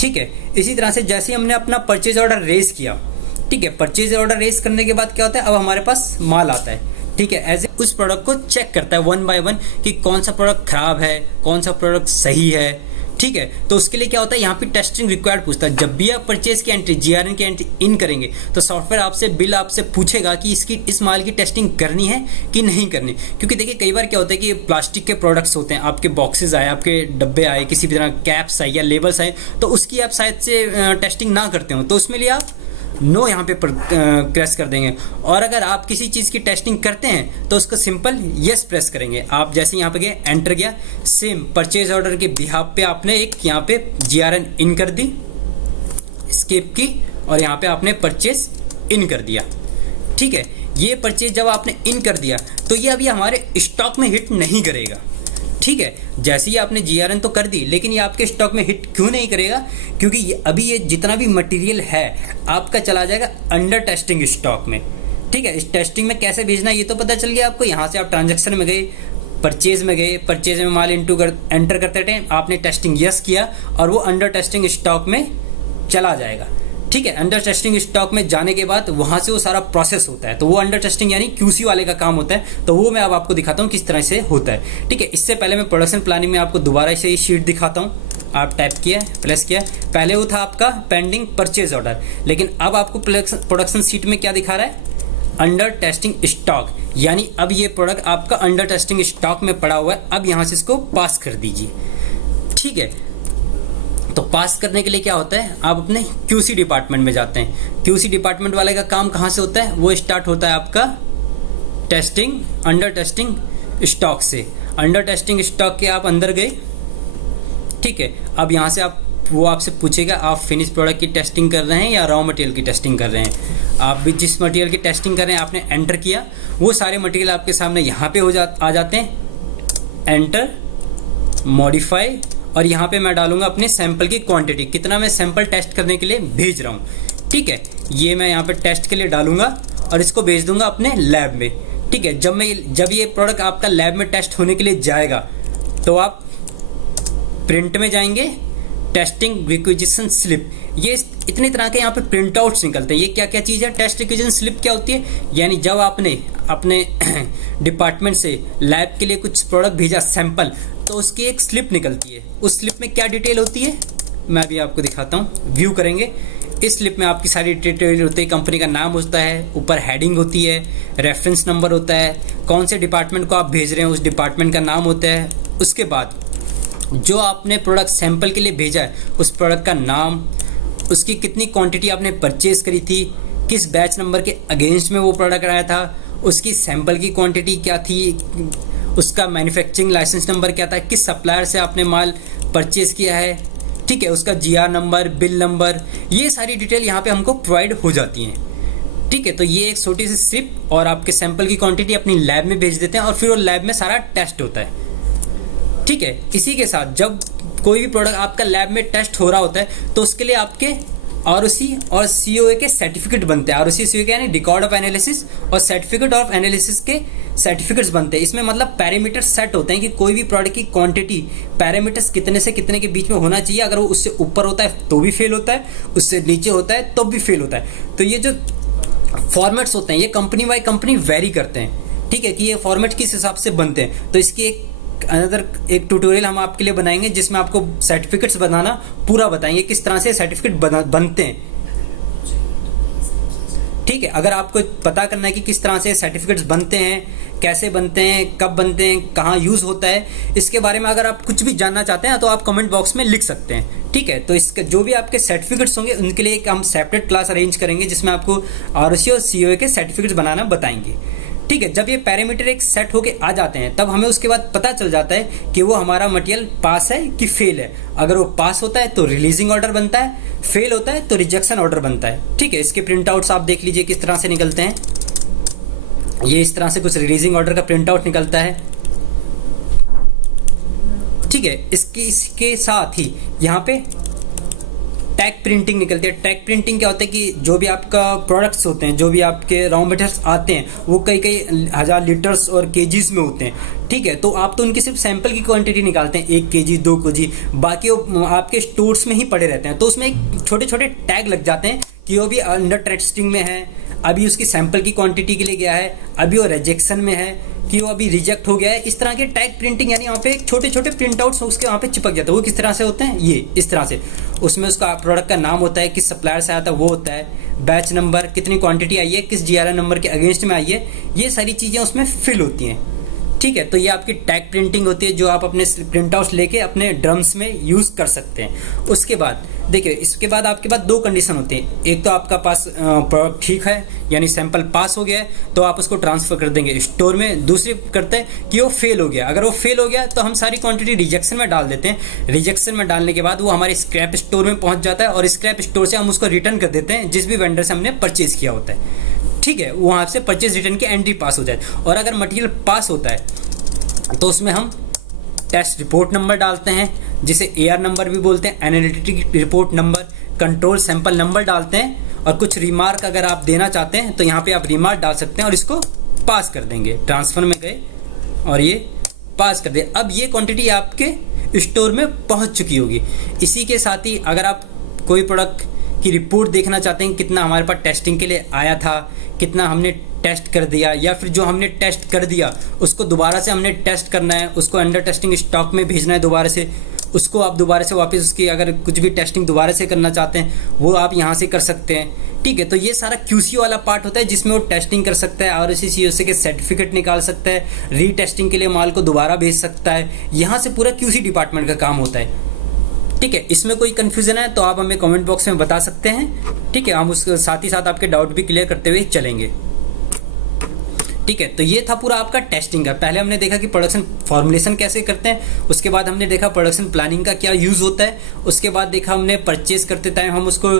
ठीक है, इसी तरह से जैसे ही हमने अपना परचेज ऑर्डर रेज किया, ठीक है, परचेज ऑर्डर रेज करने के बाद क्या होता है, अब हमारे पास माल आता है। ठीक है, एज उस प्रोडक्ट को चेक करता है 1 बाय 1 कि कौन सा प्रोडक्ट खराब है, कौन सा प्रोडक्ट सही है। ठीक है, तो उसके लिए क्या होता है, यहाँ पे टेस्टिंग रिक्वायर्ड पूछता है। जब भी आप परचेज की एंट्री, जीआरएन की एंट्री इन करेंगे, तो सॉफ्टवेयर आपसे बिल आपसे पूछेगा कि इस माल की टेस्टिंग करनी है कि नहीं करनी। क्योंकि देखिए कई बार क्या होता है कि प्लास्टिक के प्रोडक्ट्स होते हैं, आपके बॉक्सेस आए, आपके डब्बे आए, किसी भी तरह कैप्स आए या लेबल्स आए, तो उसकी आप शायद से टेस्टिंग ना करते हो, तो उसमें लिए आप नो यहाँ पे प्रेस कर देंगे। और अगर आप किसी चीज़ की टेस्टिंग करते हैं तो उसको सिंपल यस प्रेस करेंगे। आप जैसे यहाँ पे गए, एंटर गया, सेम परचेज ऑर्डर के बिहाफ पे आपने एक यहाँ पे जीआरएन इन कर दी, स्केप की, और यहाँ पे आपने परचेज इन कर दिया। ठीक है, ये परचेज जब आपने इन कर दिया तो ये अभी हमारे स्टॉक में हिट नहीं करेगा। ठीक है, जैसे ही आपने जीआरएन तो कर दी, लेकिन ये आपके स्टॉक में हिट क्यों नहीं करेगा, क्योंकि अभी ये जितना भी मटेरियल है आपका चला जाएगा अंडर टेस्टिंग स्टॉक में। ठीक है, इस टेस्टिंग में कैसे भेजना ये तो पता चल गया आपको। यहाँ से आप ट्रांजैक्शन में गए, परचेज में गए, परचेज में माल एंटर करते टाइम आपने टेस्टिंग यस किया, और वो अंडर टेस्टिंग स्टॉक में चला जाएगा। ठीक है, अंडर टेस्टिंग स्टॉक में जाने के बाद वहाँ से वो सारा प्रोसेस होता है, तो वो अंडर टेस्टिंग यानी क्यूसी वाले का काम होता है। तो वो मैं अब आपको दिखाता हूँ किस तरह से होता है। ठीक है, इससे पहले मैं प्रोडक्शन प्लानिंग में आपको दोबारा से ये शीट दिखाता हूँ। आप टाइप किया, प्रेस किया, पहले वो था आपका पेंडिंग परचेज ऑर्डर, लेकिन अब आपको प्रोडक्शन शीट में क्या दिखा रहा है, अंडर टेस्टिंग स्टॉक, यानी अब ये प्रोडक्ट आपका अंडर टेस्टिंग स्टॉक में पड़ा हुआ है। अब यहाँ से इसको पास कर दीजिए। ठीक है, तो पास करने के लिए क्या होता है, आप अपने क्यूसी डिपार्टमेंट में जाते हैं। क्यूसी डिपार्टमेंट वाले का काम कहाँ से होता है, वो स्टार्ट होता है आपका टेस्टिंग, अंडर टेस्टिंग स्टॉक से। अंडर टेस्टिंग स्टॉक के आप अंदर गए। ठीक है, अब यहाँ से वो आपसे पूछेगा आप फिनिश प्रोडक्ट की टेस्टिंग कर रहे हैं या रॉ मटेरियल की टेस्टिंग कर रहे हैं। आप भी जिस मटेरियल की टेस्टिंग कर रहे हैं आपने एंटर किया, वो सारे मटेरियल आपके सामने यहाँ पे आ जाते हैं। एंटर, मॉडिफाई, और यहाँ पे मैं डालूंगा अपने सैंपल की क्वांटिटी, कितना मैं सैंपल टेस्ट करने के लिए भेज रहा हूँ। ठीक है, ये मैं यहाँ पे टेस्ट के लिए डालूंगा और इसको भेज दूंगा अपने लैब में। ठीक है, जब ये प्रोडक्ट आपका लैब में टेस्ट होने के लिए जाएगा, तो आप प्रिंट में जाएंगे, टेस्टिंग रिक्विजिशन स्लिप, ये इतनी तरह के यहाँ पे प्रिंट आउट्स निकलते हैं। ये क्या क्या चीज़ है, टेस्ट रिक्विजिशन स्लिप क्या होती है, यानी जब आपने अपने डिपार्टमेंट से लैब के लिए कुछ प्रोडक्ट भेजा सैंपल, तो उसकी एक स्लिप निकलती है। उस स्लिप में क्या डिटेल होती है मैं भी आपको दिखाता हूँ। व्यू करेंगे, इस स्लिप में आपकी सारी डिटेल होती है, कंपनी का नाम होता है, ऊपर हेडिंग होती है, रेफरेंस नंबर होता है, कौन से डिपार्टमेंट को आप भेज रहे हैं उस डिपार्टमेंट का नाम होता है। उसके बाद जो आपने प्रोडक्ट सैंपल के लिए भेजा है उस प्रोडक्ट का नाम, उसकी कितनी क्वांटिटी आपने परचेज करी थी, किस बैच नंबर के अगेंस्ट में वो प्रोडक्ट आया था, उसकी सैंपल की क्वांटिटी क्या थी, उसका मैन्युफैक्चरिंग लाइसेंस नंबर क्या था, किस सप्लायर से आपने माल परचेज किया है, ठीक है, उसका जीआर नंबर, बिल नंबर, ये सारी डिटेल यहाँ पे हमको प्रोवाइड हो जाती हैं। ठीक है, तो ये एक छोटी सी स्लिप और आपके सैंपल की क्वांटिटी अपनी लैब में भेज देते हैं और फिर वो लैब में सारा टेस्ट होता है। ठीक है, इसी के साथ जब कोई भी प्रोडक्ट आपका लैब में टेस्ट हो रहा होता है तो उसके लिए आपके आरओसी और सीओए के सर्टिफिकेट बनते हैं। आरओसी सीओए यानी रिकॉर्ड ऑफ एनालिसिस और सर्टिफिकेट ऑफ एनालिसिस के सर्टिफिकेट्स बनते हैं। इसमें मतलब पैरामीटर सेट होते हैं कि कोई भी प्रोडक्ट की क्वांटिटी पैरामीटर्स कितने से कितने के बीच में होना चाहिए। अगर वो उससे ऊपर होता है तो भी फेल होता है, उससे नीचे होता है तो भी फेल होता है। तो ये जो फॉर्मेट्स होते हैं ये कंपनी बाय कंपनी वेरी करते हैं। ठीक है, कि ये फॉर्मेट किस हिसाब से बनते हैं। तो इसकी एक ट्यूटोरियल हम आपके लिए बनाएंगे जिसमें आपको सर्टिफिकेट्स बनाना पूरा बताएंगे, किस तरह से सर्टिफिकेट बनते हैं। ठीक है, अगर आपको पता करना है कि किस तरह से सर्टिफिकेट्स बनते हैं, कैसे बनते हैं, कब बनते हैं, कहाँ यूज़ होता है, इसके बारे में अगर आप कुछ भी जानना चाहते हैं तो आप कमेंट बॉक्स में लिख सकते हैं। ठीक है, तो इसके जो भी आपके सर्टिफिकेट्स होंगे उनके लिए एक हम सेपरेट क्लास अरेंज करेंगे जिसमें आपको आरओसी और सीओए के सर्टिफिकेट्स बनाना बताएंगे। ठीक है, जब ये पैरामीटर एक सेट होके आ जाते हैं तब हमें उसके बाद पता चल जाता है कि वो हमारा मटेरियल पास है कि फेल है। अगर वो पास होता है तो रिलीजिंग ऑर्डर बनता है, फेल होता है तो रिजेक्शन ऑर्डर बनता है। ठीक है, इसके प्रिंट आउट्स आप देख लीजिए किस तरह से निकलते हैं। ये इस तरह से कुछ रिलीजिंग ऑर्डर का प्रिंट आउट निकलता है। ठीक है, इसके साथ ही यहाँ पे टैग प्रिंटिंग निकलती है। टैग प्रिंटिंग क्या होता है कि जो भी आपका प्रोडक्ट्स होते हैं, जो भी आपके रॉ मटेरियल्स आते हैं वो कई हज़ार लीटर्स और केजीज में होते हैं। ठीक है, तो आप तो उनकी सिर्फ सैंपल की क्वांटिटी निकालते हैं, 1 केजी 2 केजी, बाकी वो आपके स्टोर्स में ही पड़े रहते हैं। तो उसमें एक छोटे छोटे टैग लग जाते हैं कि वो भी अंडर टेस्टिंग में है, अभी उसकी सैंपल की क्वांटिटी के लिए गया है, अभी वो रिजेक्शन में है, कि वो अभी रिजेक्ट हो गया है। इस तरह के टैग प्रिंटिंग यानी वहाँ पे छोटे छोटे प्रिंट आउट्स उसके वहाँ पे चिपक जाते हैं। वो किस तरह से होते हैं, ये इस तरह से। उसमें उसका प्रोडक्ट का नाम होता है, किस सप्लायर से आता है वो होता है, बैच नंबर, कितनी क्वांटिटी आई है, किस जीआरआर नंबर के अगेंस्ट में आई है, ये सारी चीज़ें उसमें फिल होती हैं। ठीक है, तो ये आपकी टैग प्रिंटिंग होती है जो आप अपने प्रिंट आउट्स लेके अपने ड्रम्स में यूज़ कर सकते हैं। उसके बाद देखिए, इसके बाद आपके पास 2 कंडीशन होती है। एक तो आपका पास प्रोडक्ट ठीक है यानी सैंपल पास हो गया है तो आप उसको ट्रांसफ़र कर देंगे स्टोर में। दूसरी करते हैं कि वो फेल हो गया। अगर वो फेल हो गया तो हम सारी क्वांटिटी रिजेक्शन में डाल देते हैं। रिजेक्शन में डालने के बाद वो हमारे स्क्रैप स्टोर में पहुंच जाता है और स्क्रैप स्टोर से हम उसको रिटर्न कर देते हैं जिस भी वेंडर से हमने परचेज़ किया होता है। ठीक है, वहाँ से परचेज रिटर्न की एंट्री पास हो जाए। और अगर मटेरियल पास होता है तो उसमें हम टेस्ट रिपोर्ट नंबर डालते हैं जिसे एआर नंबर भी बोलते हैं, analytic report number, control sample number डालते हैं। और कुछ रिमार्क अगर आप देना चाहते हैं तो यहाँ पे आप रिमार्क डाल सकते हैं और इसको पास कर देंगे। ट्रांसफ़र में गए और ये पास कर दे। अब ये क्वांटिटी आपके स्टोर में पहुँच चुकी होगी। इसी के साथ ही अगर आप कोई प्रोडक्ट की रिपोर्ट देखना चाहते हैं, कितना हमारे पास टेस्टिंग के लिए आया था, कितना हमने टेस्ट कर दिया, या फिर जो हमने टेस्ट कर दिया उसको दोबारा से हमने टेस्ट करना है, उसको अंडर टेस्टिंग स्टॉक में भेजना है दोबारा से, उसको आप दोबारा से वापस उसकी अगर कुछ भी टेस्टिंग दोबारा से करना चाहते हैं वो आप यहाँ से कर सकते हैं। ठीक है, तो ये सारा QC वाला पार्ट होता है जिसमें वो टेस्टिंग कर सकता है, आरओसी सीओसी के सर्टिफिकेट निकाल सकता है, रीटेस्टिंग के लिए माल को दोबारा भेज सकता है। यहाँ से पूरा QC डिपार्टमेंट का काम होता है। ठीक है, इसमें कोई कन्फ्यूजन है तो आप हमें कमेंट बॉक्स में बता सकते हैं। ठीक है, हम उसके साथ ही साथ आपके डाउट भी क्लियर करते हुए चलेंगे। ठीक है, तो ये था पूरा आपका टेस्टिंग का। पहले हमने देखा कि प्रोडक्शन फॉर्मुलेशन कैसे करते हैं, उसके बाद हमने देखा प्रोडक्शन प्लानिंग का क्या यूज़ होता है, उसके बाद देखा हमने परचेज करते टाइम हम उसको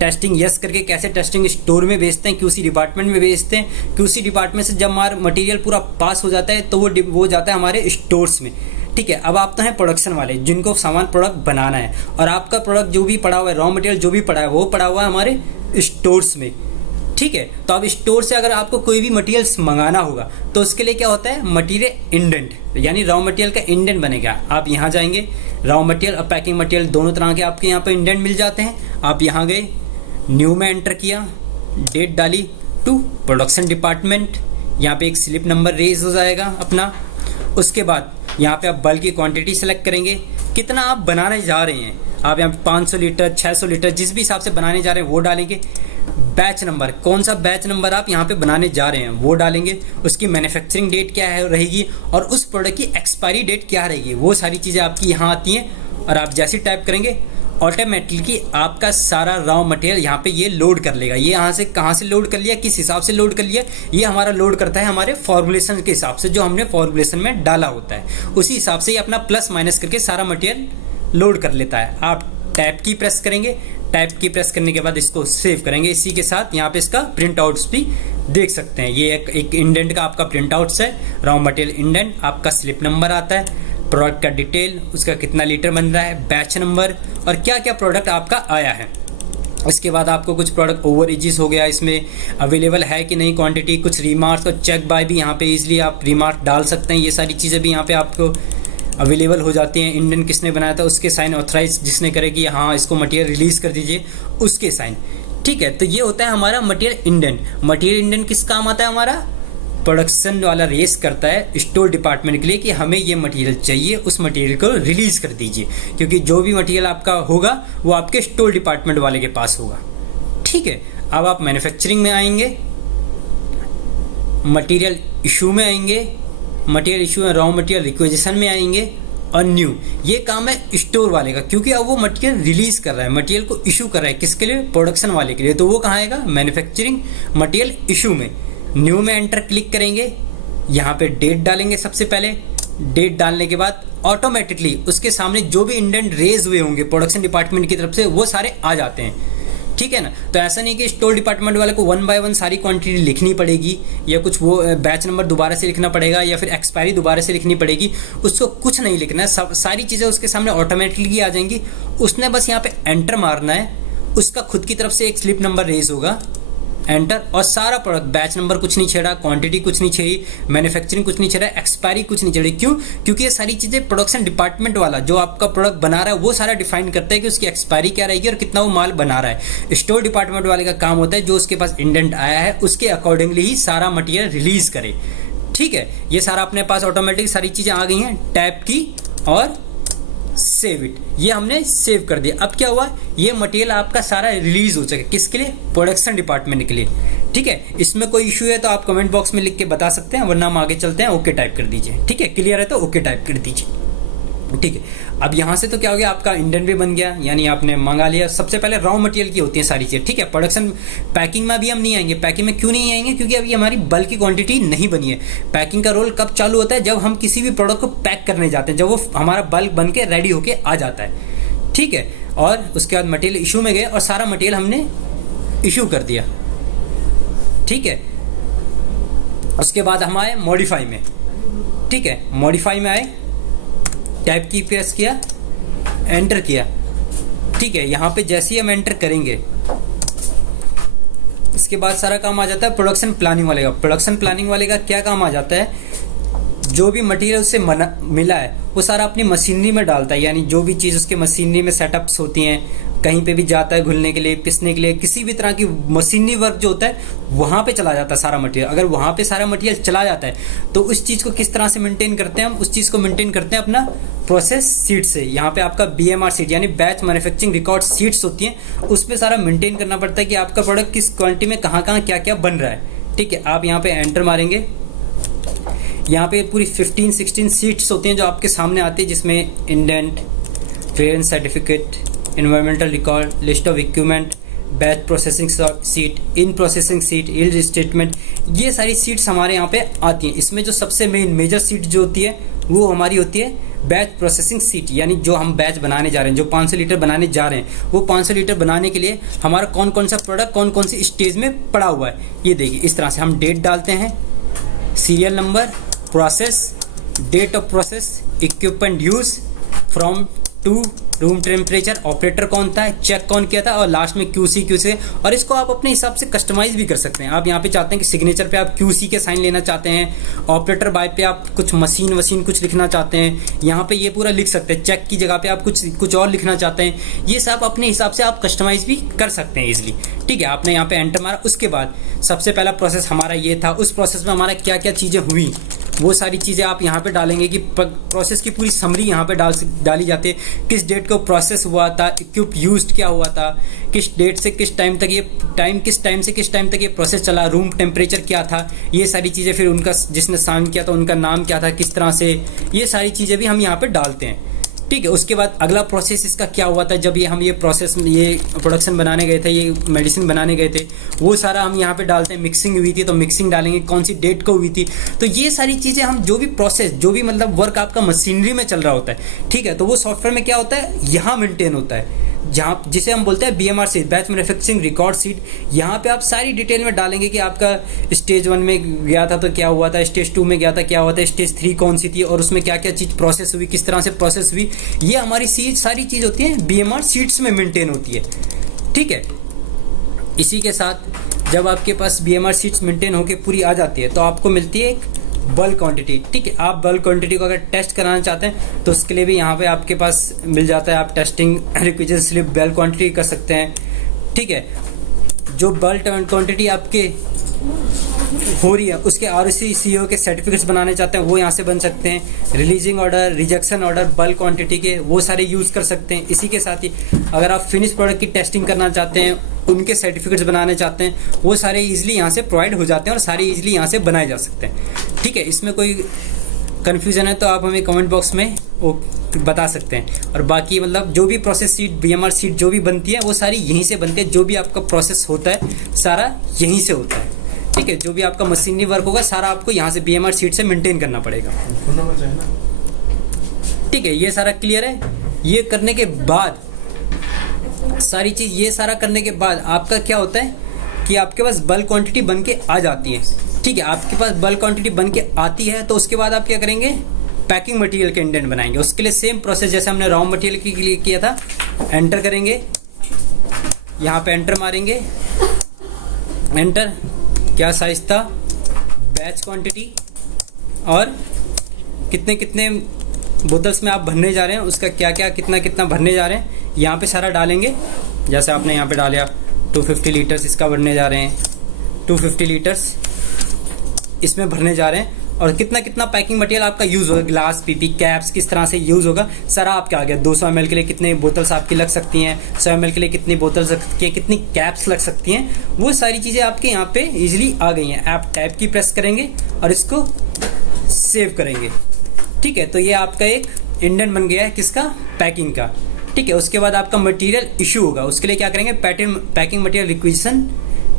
टेस्टिंग यस करके कैसे टेस्टिंग स्टोर में भेजते हैं, QC डिपार्टमेंट में भेजते हैं। QC डिपार्टमेंट से जब हमारा मटेरियल पूरा पास हो जाता है तो वो जाता है हमारे स्टोर्स में। ठीक है, अब आप तो हैं प्रोडक्शन वाले जिनको सामान प्रोडक्ट बनाना है और आपका प्रोडक्ट जो भी पड़ा हुआ है, रॉ मटेरियल जो भी पड़ा है वो पड़ा हुआ है हमारे स्टोर्स में। ठीक है, तो अब स्टोर से अगर आपको कोई भी मटेरियल्स मंगाना होगा तो उसके लिए क्या होता है, मटेरियल इंडेंट यानी रॉ मटेरियल का इंडेंट बनेगा। आप यहाँ जाएंगे, रॉ मटेरियल और पैकिंग मटेरियल दोनों तरह के आपके यहाँ पर इंडेंट मिल जाते हैं। आप यहाँ गए, न्यू में एंटर किया, डेट डाली टू प्रोडक्शन डिपार्टमेंट, यहाँ पे एक स्लिप नंबर रेज हो जाएगा अपना। उसके बाद यहाँ पे आप बल्क की क्वांटिटी सेलेक्ट करेंगे, कितना आप बनाने जा रहे हैं। आप यहाँ 500 लीटर 600 लीटर जिस भी हिसाब से बनाने जा रहे हैं वो डालेंगे। बैच नंबर, कौन सा बैच नंबर आप यहाँ पे बनाने जा रहे हैं वो डालेंगे। उसकी मैन्युफैक्चरिंग डेट क्या है रहेगी और उस प्रोडक्ट की एक्सपायरी डेट क्या रहेगी, वो सारी चीज़ें आपकी यहाँ आती हैं। और आप जैसे टाइप करेंगे ऑटोमेटिकली आपका सारा रॉ मटेरियल यहाँ पे ये लोड कर लेगा। ये यहाँ से कहाँ से लोड कर लिया, किस हिसाब से लोड कर लिया, ये हमारा लोड करता है हमारे फॉर्मुलेशन के हिसाब से, जो हमने फॉर्मुलेशन में डाला होता है उसी हिसाब से ये अपना प्लस माइनस करके सारा मटेरियल लोड कर लेता है। आप टैब की प्रेस करेंगे, टैब की प्रेस करने के बाद इसको सेव करेंगे। इसी के साथ यहाँ पे इसका प्रिंट आउट्स भी देख सकते हैं। ये एक इंडेंट का आपका प्रिंट आउट्स है, रॉ मटेरियल इंडेंट, आपका स्लिप नंबर आता है, प्रोडक्ट का डिटेल, उसका कितना लीटर बन रहा है, बैच नंबर और क्या क्या प्रोडक्ट आपका आया है। इसके बाद आपको कुछ प्रोडक्ट ओवर एजिस हो गया, इसमें अवेलेबल है कि नहीं क्वांटिटी, कुछ रिमार्क्स और चेक बाय भी यहाँ पे इजीली आप रिमार्क डाल सकते हैं। ये सारी चीज़ें भी यहाँ पे आपको अवेलेबल हो जाती हैं। इंडियन किसने बनाया था उसके साइन, ऑथराइज जिसने करे कि हाँ इसको मटेरियल रिलीज़ कर दीजिए उसके साइन। ठीक है, तो ये होता है हमारा मटेरियल इंडेंट। मटेरियल इंडेंट किस काम आता है, हमारा प्रोडक्शन वाला रेस करता है स्टोर डिपार्टमेंट के लिए कि हमें ये मटेरियल चाहिए, उस मटेरियल को रिलीज़ कर दीजिए, क्योंकि जो भी मटेरियल आपका होगा वो आपके स्टोर डिपार्टमेंट वाले के पास होगा। ठीक है, अब आप मैन्युफैक्चरिंग में आएंगे, मटेरियल इशू में आएंगे, मटेरियल इशू में रॉ मटेरियल रिक्वेजिशन में आएंगे और न्यू, ये काम है स्टोर वाले का, क्योंकि अब वो मटेरियल रिलीज कर रहा है, मटेरियल को इशू कर रहा है, किसके लिए, प्रोडक्शन वाले के लिए। तो वो कहाँ आएगा, मैन्युफैक्चरिंग मटेरियल इशू में। न्यू में एंटर क्लिक करेंगे, यहाँ पे डेट डालेंगे सबसे पहले। डेट डालने के बाद ऑटोमेटिकली उसके सामने जो भी इंडेंट रेज हुए होंगे प्रोडक्शन डिपार्टमेंट की तरफ से वो सारे आ जाते हैं। ठीक है ना, तो ऐसा नहीं कि स्टोर डिपार्टमेंट वाले को 1 बाय 1 सारी क्वांटिटी लिखनी पड़ेगी, या कुछ वो बैच नंबर दोबारा से लिखना पड़ेगा, या फिर एक्सपायरी दोबारा से लिखनी पड़ेगी। उसको कुछ नहीं लिखना है, सब सारी चीज़ें उसके सामने ऑटोमेटिकली आ जाएंगी। उसने बस यहाँ पे एंटर मारना है, उसका खुद की तरफ से एक स्लिप नंबर रेज होगा, एंटर, और सारा प्रोडक्ट, बैच नंबर कुछ नहीं छेड़ा, क्वांटिटी कुछ नहीं छेड़ी, मैन्युफैक्चरिंग कुछ नहीं छेड़ा, एक्सपायरी कुछ नहीं छेड़ी। क्यों, क्योंकि ये सारी चीज़ें प्रोडक्शन डिपार्टमेंट वाला जो आपका प्रोडक्ट बना रहा है वो सारा डिफाइन करता है कि उसकी एक्सपायरी क्या रहेगी और कितना वो माल बना रहा है। स्टोर डिपार्टमेंट वाले का काम होता है जो उसके पास इंडेंट आया है उसके अकॉर्डिंगली ही सारा मटीरियल रिलीज करे। ठीक है, ये सारा अपने पास ऑटोमेटिक सारी चीज़ें आ गई हैं, टैब की और सेव इट, ये हमने सेव कर दिया। अब क्या हुआ, ये मटेरियल आपका सारा रिलीज हो सके, किसके लिए, प्रोडक्शन डिपार्टमेंट के लिए। ठीक है, इसमें कोई इशू है तो आप कमेंट बॉक्स में लिख के बता सकते हैं, वरना हम आगे चलते हैं। ओके टाइप कर दीजिए। ठीक है, क्लियर है तो ओके टाइप कर दीजिए। ठीक है, अब यहाँ से तो क्या हो गया, आपका इंडेंट भी बन गया, यानी आपने मंगा लिया। सबसे पहले रॉ मटेरियल की होती है सारी चीज़ें। ठीक है, प्रोडक्शन पैकिंग में अभी हम नहीं आएंगे। पैकिंग में क्यों नहीं आएंगे, क्योंकि अभी हमारी बल्क की क्वांटिटी नहीं बनी है। पैकिंग का रोल कब चालू होता है, जब हम किसी भी प्रोडक्ट को पैक करने जाते हैं, जब वो हमारा बल्क बन के रेडी होके आ जाता है। ठीक है, और उसके बाद मटेरियल इशू में गए और सारा मटेरियल हमने इशू कर दिया। ठीक है, उसके बाद हम आए मॉडिफाई में। ठीक है, मॉडिफाई में आए, टैब की प्रेस किया, एंटर किया। ठीक है, यहाँ पे जैसे ही हम एंटर करेंगे इसके बाद सारा काम आ जाता है प्रोडक्शन प्लानिंग वाले का। प्रोडक्शन प्लानिंग वाले का क्या काम आ जाता है, जो भी मटेरियल उससे मिला है वो सारा अपनी मशीनरी में डालता है, यानी जो भी चीज़ उसके मशीनरी में सेटअप्स होती हैं, कहीं पे भी जाता है घुलने के लिए, पिसने के लिए, किसी भी तरह की मशीनरी वर्क जो होता है वहाँ पे चला जाता है सारा मटेरियल। अगर वहाँ पे सारा मटेरियल चला जाता है तो उस चीज़ को किस तरह से मेंटेन करते हैं हम, उस चीज़ को मेंटेन करते हैं अपना प्रोसेस सीट से। यहाँ पे आपका BMR सीट यानी बैच मैन्युफैक्चरिंग रिकॉर्ड सीट्स होती हैं, उस पर सारा मेंटेन करना पड़ता है कि आपका प्रोडक्ट किस क्वांटिटी में कहाँ कहाँ क्या क्या बन रहा है। ठीक है, आप यहाँ पे एंटर मारेंगे, यहाँ पे पूरी 15-16 सीट्स होती हैं जो आपके सामने आती है, जिसमें indent, clearance certificate, environmental record, list of equipment, batch processing seat, in processing seat, yield statement, ये सारी सीट्स हमारे यहाँ पे आती हैं। इसमें जो सबसे मेजर सीट जो होती है वो हमारी होती है बैच प्रोसेसिंग सीट, यानी जो हम बैच बनाने जा रहे हैं, जो 500 लीटर बनाने जा रहे हैं, वो 500 लीटर बनाने के लिए हमारा कौन कौन सा प्रोडक्ट कौन कौन सी स्टेज में पड़ा हुआ है। ये देखिए, इस तरह से हम डेट डालते हैं, serial number, process, date of process, equipment use, from to, room temperature, operator कौन था, चेक कौन किया था, और लास्ट में QC। और इसको आप अपने हिसाब से कस्टमाइज भी कर सकते हैं। आप यहाँ पे चाहते हैं कि सिग्नेचर पे आप QC के साइन लेना चाहते हैं, ऑपरेटर बाय पे आप कुछ मशीन कुछ लिखना चाहते हैं, यहाँ पे ये पूरा लिख सकते हैं। चेक की जगह पे आप कुछ और लिखना चाहते हैं, ये सब अपने हिसाब से आप कस्टमाइज भी कर सकते हैं इजिली। ठीक है, आपने यहाँ पे एंटर मारा। उसके बाद सबसे पहला प्रोसेस हमारा ये था, उस प्रोसेस में हमारा क्या क्या चीज़ें हुई वो सारी चीज़ें आप यहाँ पे डालेंगे कि प्रोसेस की पूरी समरी यहाँ पे डाली जाती है। किस डेट को प्रोसेस हुआ था, इक्विप यूज्ड क्या हुआ था, किस डेट से किस टाइम तक ये किस टाइम से किस टाइम तक ये प्रोसेस चला, रूम टेम्परेचर क्या था, ये सारी चीज़ें, फिर उनका जिसने साइन किया था उनका नाम क्या था, किस तरह से, ये सारी चीज़ें भी हम यहाँ पे डालते हैं। ठीक है। उसके बाद अगला प्रोसेस इसका क्या हुआ था, जब हम ये प्रोडक्शन बनाने गए थे, ये मेडिसिन बनाने गए थे, वो सारा हम यहाँ पे डालते हैं। मिक्सिंग हुई थी तो मिक्सिंग डालेंगे, कौन सी डेट को हुई थी, तो ये सारी चीज़ें हम जो भी प्रोसेस, जो भी मतलब वर्क आपका मशीनरी में चल रहा होता है, ठीक है, तो वो सॉफ्टवेयर में क्या होता है, यहाँ मेंटेन होता है, जहाँ जिसे हम बोलते हैं BMR sheet, batch manufacturing record sheet. यहाँ पे आप सारी डिटेल में डालेंगे कि आपका स्टेज 1 में गया था तो क्या हुआ था, स्टेज 2 में गया था क्या हुआ था, स्टेज 3 कौन सी थी और उसमें क्या क्या चीज़ प्रोसेस हुई, किस तरह से प्रोसेस हुई। ये हमारी सारी चीज़ होती है BMR शीट्स में मेंटेन होती है, ठीक है। इसी के साथ जब आपके पास BMR शीट्स मेंटेन होकर पूरी आ जाती है तो आपको मिलती है एक बल्क क्वांटिटी, ठीक है। आप बल्क क्वांटिटी को अगर टेस्ट कराना चाहते हैं तो उसके लिए भी यहाँ पे आपके पास मिल जाता है, आप testing requisition slip bulk quantity कर सकते हैं, ठीक है। जो बल्क क्वांटिटी आपके हो रही है उसके ROC CO के सर्टिफिकेट्स बनाने चाहते हैं वो यहाँ से बन सकते हैं। Releasing order, rejection order bulk quantity के वो सारे यूज़ कर सकते हैं। इसी के साथ ही अगर आप फिनिश प्रोडक्ट की टेस्टिंग करना चाहते हैं, उनके सर्टिफिकेट्स बनाने चाहते हैं, वो सारे इजीली यहाँ से प्रोवाइड हो जाते हैं और सारे इजीली यहाँ से बनाए जा सकते हैं, ठीक है। इसमें कोई कन्फ्यूज़न है तो आप हमें कमेंट बॉक्स में वो बता सकते हैं। और बाकी मतलब जो भी प्रोसेस शीट, BMR शीट जो भी बनती है वो सारी यहीं से बनती है। जो भी आपका प्रोसेस होता है सारा यहीं से होता है, ठीक है। जो भी आपका मशीनरी वर्क होगा सारा आपको यहाँ से BMR शीट से मेंटेन करना पड़ेगा, ठीक है। ये सारा क्लियर है। ये करने के बाद सारी चीज़, ये सारा करने के बाद आपका क्या होता है कि आपके पास बल्क क्वांटिटी बन के आ जाती है, ठीक है। आपके पास बल्क क्वांटिटी बन के आती है तो उसके बाद आप क्या करेंगे, पैकिंग मटेरियल के इंडेंट बनाएंगे। उसके लिए सेम प्रोसेस जैसे हमने रॉ मटेरियल के लिए किया था, एंटर करेंगे, यहाँ पे एंटर मारेंगे, एंटर, क्या साइज था, बैच क्वांटिटी और कितने कितने बोतल्स में आप भरने जा रहे हैं, उसका क्या क्या कितना कितना भरने जा रहे हैं, यहाँ पे सारा डालेंगे। जैसे आपने यहाँ पे डाला 250 लीटर्स इसका भरने जा रहे हैं, 250 लीटर्स इसमें भरने जा रहे हैं, और कितना कितना पैकिंग मटेरियल आपका यूज़ होगा, ग्लास, PP, कैप्स किस तरह से यूज़ होगा सारा आपके आ गया। 200 ml के लिए कितने बोतल्स आपकी लग सकती हैं, 100 ml के लिए कितनी बोतल्स लग सकती हैं, कितनी कैप्स लग सकती हैं, वो सारी चीज़ें आपके यहाँ पे इजीली आ गई हैं। आप टैब की प्रेस करेंगे और इसको सेव करेंगे, ठीक है। तो ये आपका एक इंडेंट बन गया है किसका, पैकिंग का, ठीक है। उसके बाद आपका मटेरियल इशू होगा, उसके लिए क्या करेंगे, पैकिंग मटेरियल रिक्विजिशन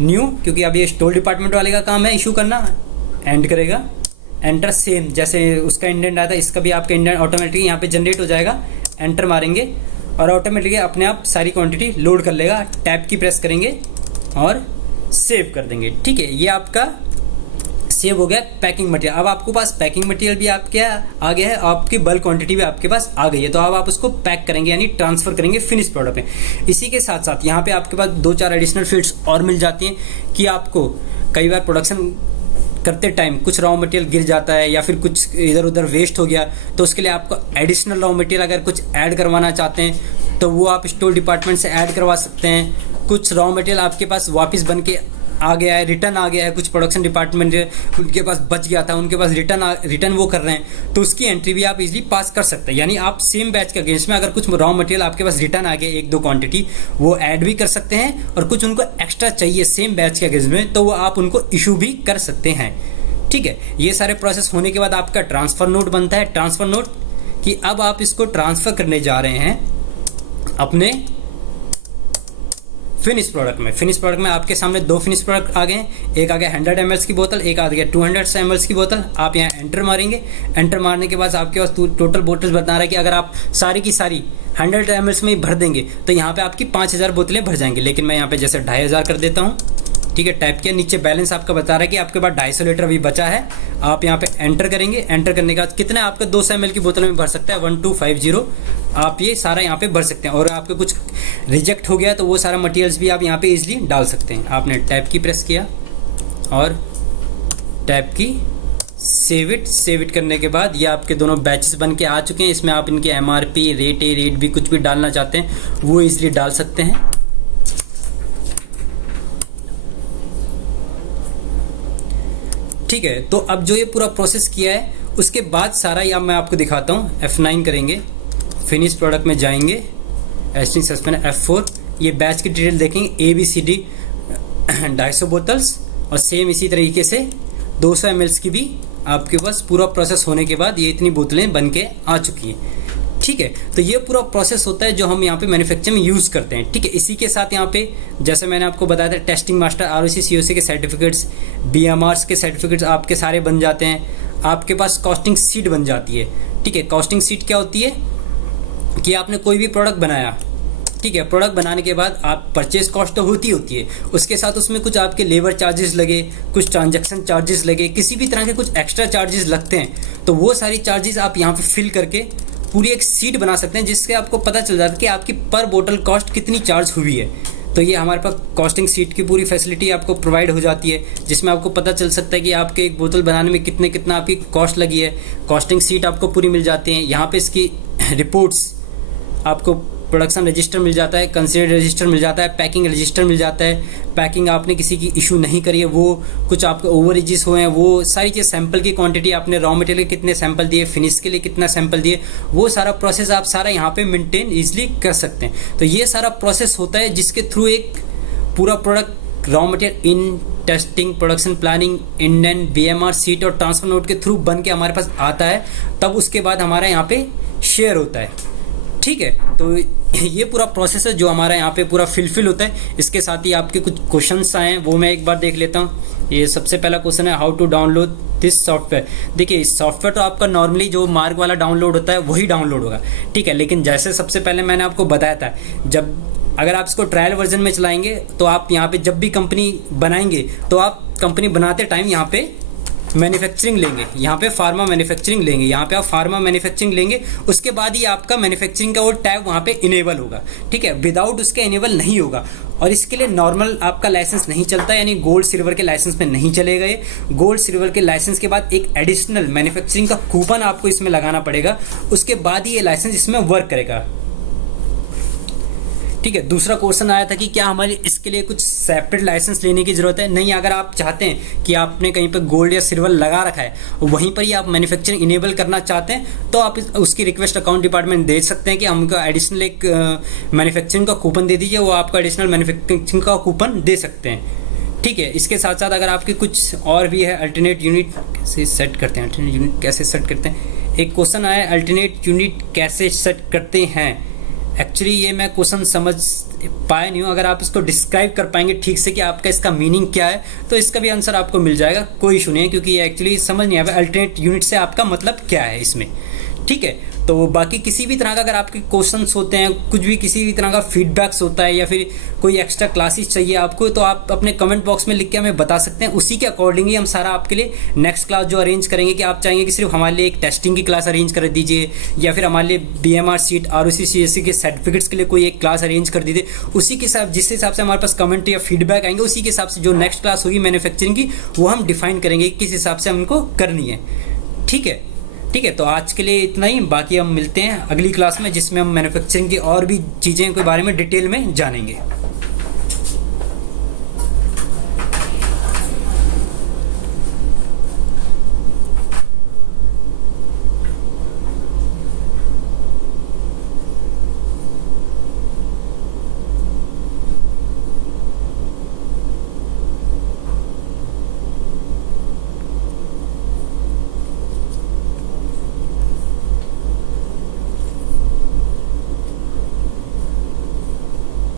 न्यू, क्योंकि अब ये स्टोर डिपार्टमेंट वाले का काम है इशू करना, एंड करेगा, एंटर। सेम जैसे उसका इंडेंट आया था इसका भी आपका इंडेंट ऑटोमेटिकली यहाँ पे जनरेट हो जाएगा। एंटर मारेंगे और ऑटोमेटिकली अपने आप सारी क्वांटिटी लोड कर लेगा। टैब की प्रेस करेंगे और सेव कर देंगे, ठीक है। ये आपका सेव हो गया पैकिंग मटेरियल। अब आपके पास पैकिंग मटेरियल भी आपके आ गया है, आपकी बल्क क्वांटिटी भी आपके पास आ गई है, तो अब आप उसको पैक करेंगे यानी ट्रांसफर करेंगे फिनिश प्रोडक्ट पे। इसी के साथ साथ यहाँ पे आपके पास 2-4 एडिशनल फील्ड्स और मिल जाती हैं कि आपको कई बार प्रोडक्शन करते टाइम कुछ रॉ मटेरियल गिर जाता है या फिर कुछ इधर उधर वेस्ट हो गया, तो उसके लिए आपको एडिशनल रॉ मटेरियल अगर कुछ ऐड करवाना चाहते हैं तो वो आप स्टोर डिपार्टमेंट से ऐड करवा सकते हैं। कुछ रॉ मटेरियल आपके पास वापस बन के आ गया है, रिटर्न आ गया है, कुछ प्रोडक्शन डिपार्टमेंट उनके पास बच गया था, उनके पास रिटर्न वो कर रहे हैं, तो उसकी एंट्री भी आप इजीली पास कर सकते हैं। यानी आप सेम बैच के अगेंस्ट में अगर कुछ रॉ मटेरियल आपके पास रिटर्न आ गया 1-2 क्वांटिटी, वो ऐड भी कर सकते हैं, और कुछ उनको एक्स्ट्रा चाहिए सेम बैच के अगेंस्ट में तो वो आप उनको इशू भी कर सकते हैं, ठीक है। ये सारे प्रोसेस होने के बाद आपका ट्रांसफ़र नोट बनता है। ट्रांसफ़र नोट कि अब आप इसको ट्रांसफ़र करने जा रहे हैं अपने फिनिश प्रोडक्ट में। फिनिश प्रोडक्ट में आपके सामने 2 फिनिश प्रोडक्ट आ गए हैं, एक आ गया 100 ml की बोतल, एक आ गया 200 ml की बोतल। आप यहाँ एंटर मारेंगे, एंटर मारने के बाद आपके पास टोटल बोतल्स बता रहा है कि अगर आप सारी की सारी 100 ml में ही भर देंगे तो यहाँ पे आपकी 5000 बोतलें भर जाएंगी, लेकिन मैं यहाँ पे जैसे 2500 कर देता हूँ, ठीक है। टाइप किया, नीचे बैलेंस आपका बता रहा है कि आपके पास 250 लीटर अभी बचा है। आप यहाँ पे एंटर करेंगे, एंटर करने के बाद कितने आपका 200 ml की बोतल में भर सकता है 1250, आप ये सारा यहाँ पे भर सकते हैं। और आपके कुछ रिजेक्ट हो गया तो वो सारा मटेरियल्स भी आप यहाँ पे इजीली डाल सकते हैं। आपने टैब की प्रेस किया और टैब की सेव इट करने के बाद ये आपके दोनों बैचेस बन के आ चुके हैं। इसमें आप इनके MRP, रेट भी कुछ भी डालना चाहते हैं वो इजीली डाल सकते हैं, ठीक है। तो अब जो ये पूरा प्रोसेस किया है उसके बाद सारा ये मैं आपको दिखाता हूँ। F9 करेंगे, फिनिश प्रोडक्ट में जाएंगे, एस्टिंग सस्पेंड F4, ये बैच की डिटेल देखेंगे ABCD 250 बोतल्स, और सेम इसी तरीके से 200 ml की भी आपके पास पूरा प्रोसेस होने के बाद ये इतनी बोतलें बन के आ चुकी हैं, ठीक है। तो ये पूरा प्रोसेस होता है जो हम यहाँ पे मैन्युफैक्चरिंग में यूज़ करते हैं, ठीक है। इसी के साथ यहाँ पे जैसे मैंने आपको बताया था टेस्टिंग मास्टर, आरओसी सीओसी के सर्टिफिकेट्स, बीएमआरस के सर्टिफिकेट्स आपके सारे बन जाते हैं। आपके पास कॉस्टिंग सीट बन जाती है, ठीक है। कॉस्टिंग सीट क्या होती है कि आपने कोई भी प्रोडक्ट बनाया, ठीक है। प्रोडक्ट बनाने के बाद आप परचेज कॉस्ट तो होती है, उसके साथ उसमें कुछ आपके लेबर चार्जेस लगे, कुछ ट्रांजैक्शन चार्जेस लगे, किसी भी तरह के कुछ एक्स्ट्रा चार्जेस लगते हैं, तो वो सारी चार्जेस आप यहाँ पे फिल करके पूरी एक सीट बना सकते हैं, जिससे आपको पता चल जाता है कि आपकी पर बोतल कॉस्ट कितनी चार्ज हुई है। तो ये हमारे पास कॉस्टिंग सीट की पूरी फैसिलिटी आपको प्रोवाइड हो जाती है, जिसमें आपको पता चल सकता है कि आपके एक बोतल बनाने में कितना आपकी कॉस्ट लगी है। कॉस्टिंग सीट आपको पूरी मिल जाती है। यहाँ पे इसकी रिपोर्ट्स आपको, प्रोडक्शन रजिस्टर मिल जाता है, कंसीडर रजिस्टर मिल जाता है, पैकिंग रजिस्टर मिल जाता है। पैकिंग आपने किसी की इशू नहीं करी है, वो कुछ आपके ओवर एजिस हुए हैं, वो सारी चीज़, सैंपल की क्वांटिटी, आपने रॉ मटेरियल के कितने सैंपल दिए, फिनिश के लिए कितना सैंपल दिए, वो सारा प्रोसेस आप सारा यहाँ पे मेंटेन ईजिली कर सकते हैं। तो ये सारा प्रोसेस होता है जिसके थ्रू एक पूरा product raw material in testing, production planning, indent, BMR seat और ट्रांसफर नोट के थ्रू बन के हमारे पास आता है। तब उसके बाद हमारा यहाँ पे शेयर होता है, ठीक है। तो ये पूरा प्रोसेस है जो हमारा यहाँ पे पूरा फिल होता है। इसके साथ ही आपके कुछ क्वेश्चंस आए हैं, वो मैं एक बार देख लेता हूँ। ये सबसे पहला क्वेश्चन है, how to download this software. देखिए सॉफ्टवेयर तो आपका नॉर्मली जो मार्क वाला डाउनलोड होता है वही डाउनलोड होगा, ठीक है। लेकिन जैसे सबसे पहले मैंने आपको बताया था, जब अगर आप इसको ट्रायल वर्जन में चलाएंगे तो आप यहाँ पे जब भी कंपनी बनाएंगे तो आप कंपनी बनाते टाइम यहाँ पे मैन्युफैक्चरिंग लेंगे, यहाँ पे फार्मा मैन्युफैक्चरिंग लेंगे, यहाँ पे आप फार्मा मैन्युफैक्चरिंग लेंगे, उसके बाद ही आपका मैन्युफैक्चरिंग का वो टैब वहाँ पे इनेबल होगा, ठीक है। विदाउट उसके इनेबल नहीं होगा। और इसके लिए नॉर्मल आपका लाइसेंस नहीं चलता, यानी गोल्ड सिल्वर के लाइसेंस में नहीं चलेगा ये। गोल्ड सिल्वर के लाइसेंस के बाद एक एडिशनल मैन्युफैक्चरिंग का कूपन आपको इसमें लगाना पड़ेगा, उसके बाद ही ये लाइसेंस इसमें वर्क करेगा, ठीक है। दूसरा क्वेश्चन आया था कि क्या हमारे इसके लिए कुछ सेपरेट लाइसेंस लेने की ज़रूरत है। नहीं, अगर आप चाहते हैं कि आपने कहीं पर गोल्ड या सिल्वर लगा रखा है, वहीं पर ही आप मैन्युफैक्चरिंग इनेबल करना चाहते हैं, तो आप उसकी रिक्वेस्ट अकाउंट डिपार्टमेंट दे सकते हैं कि हमको एडिशनल एक मैन्युफैक्चरिंग का कूपन दे दीजिए, वो आपको एडिशनल मैन्युफैक्चरिंग का कूपन दे सकते हैं, ठीक है। इसके साथ साथ अगर आपके कुछ और भी है, अल्टरनेट यूनिट कैसे सेट करते हैं, अल्टरनेट यूनिट कैसे सेट करते हैं, एक क्वेश्चन आया अल्टरनेट यूनिट कैसे सेट करते हैं। एक्चुअली ये मैं क्वेश्चन समझ पाया नहीं हूँ, अगर आप इसको डिस्क्राइब कर पाएंगे ठीक से कि आपका इसका मीनिंग क्या है तो इसका भी आंसर आपको मिल जाएगा, कोई इशू नहीं है, क्योंकि ये एक्चुअली समझ नहीं आया अल्टरनेट यूनिट से आपका मतलब क्या है इसमें, ठीक है। तो बाकी किसी भी तरह का अगर आपके क्वेश्चंस होते हैं, कुछ भी किसी भी तरह का फीडबैक्स होता है या फिर कोई एक्स्ट्रा क्लासेस चाहिए आपको, तो आप अपने कमेंट बॉक्स में लिख के हमें बता सकते हैं। उसी के अकॉर्डिंग ही हम सारा आपके लिए नेक्स्ट क्लास जो अरेंज करेंगे, कि आप चाहेंगे कि सिर्फ हमारे लिए एक टेस्टिंग की क्लास अरेंज कर दीजिए या फिर हमारे लिए बीएमआर सीट, आरओसी सीएससी के सर्टिफिकेट्स के लिए कोई एक क्लास अरेंज कर दीजिए, उसी के हिसाब जिस हिसाब से हमारे पास कमेंट या फीडबैक आएंगे, उसी के हिसाब से जो नेक्स्ट क्लास होगी मैन्युफैक्चरिंग की, वो हम डिफाइन करेंगे किस हिसाब से हमको करनी है, ठीक है। ठीक है, तो आज के लिए इतना ही, बाकी हम मिलते हैं अगली क्लास में जिसमें हम मैन्युफैक्चरिंग की और भी चीज़ें के बारे में डिटेल में जानेंगे।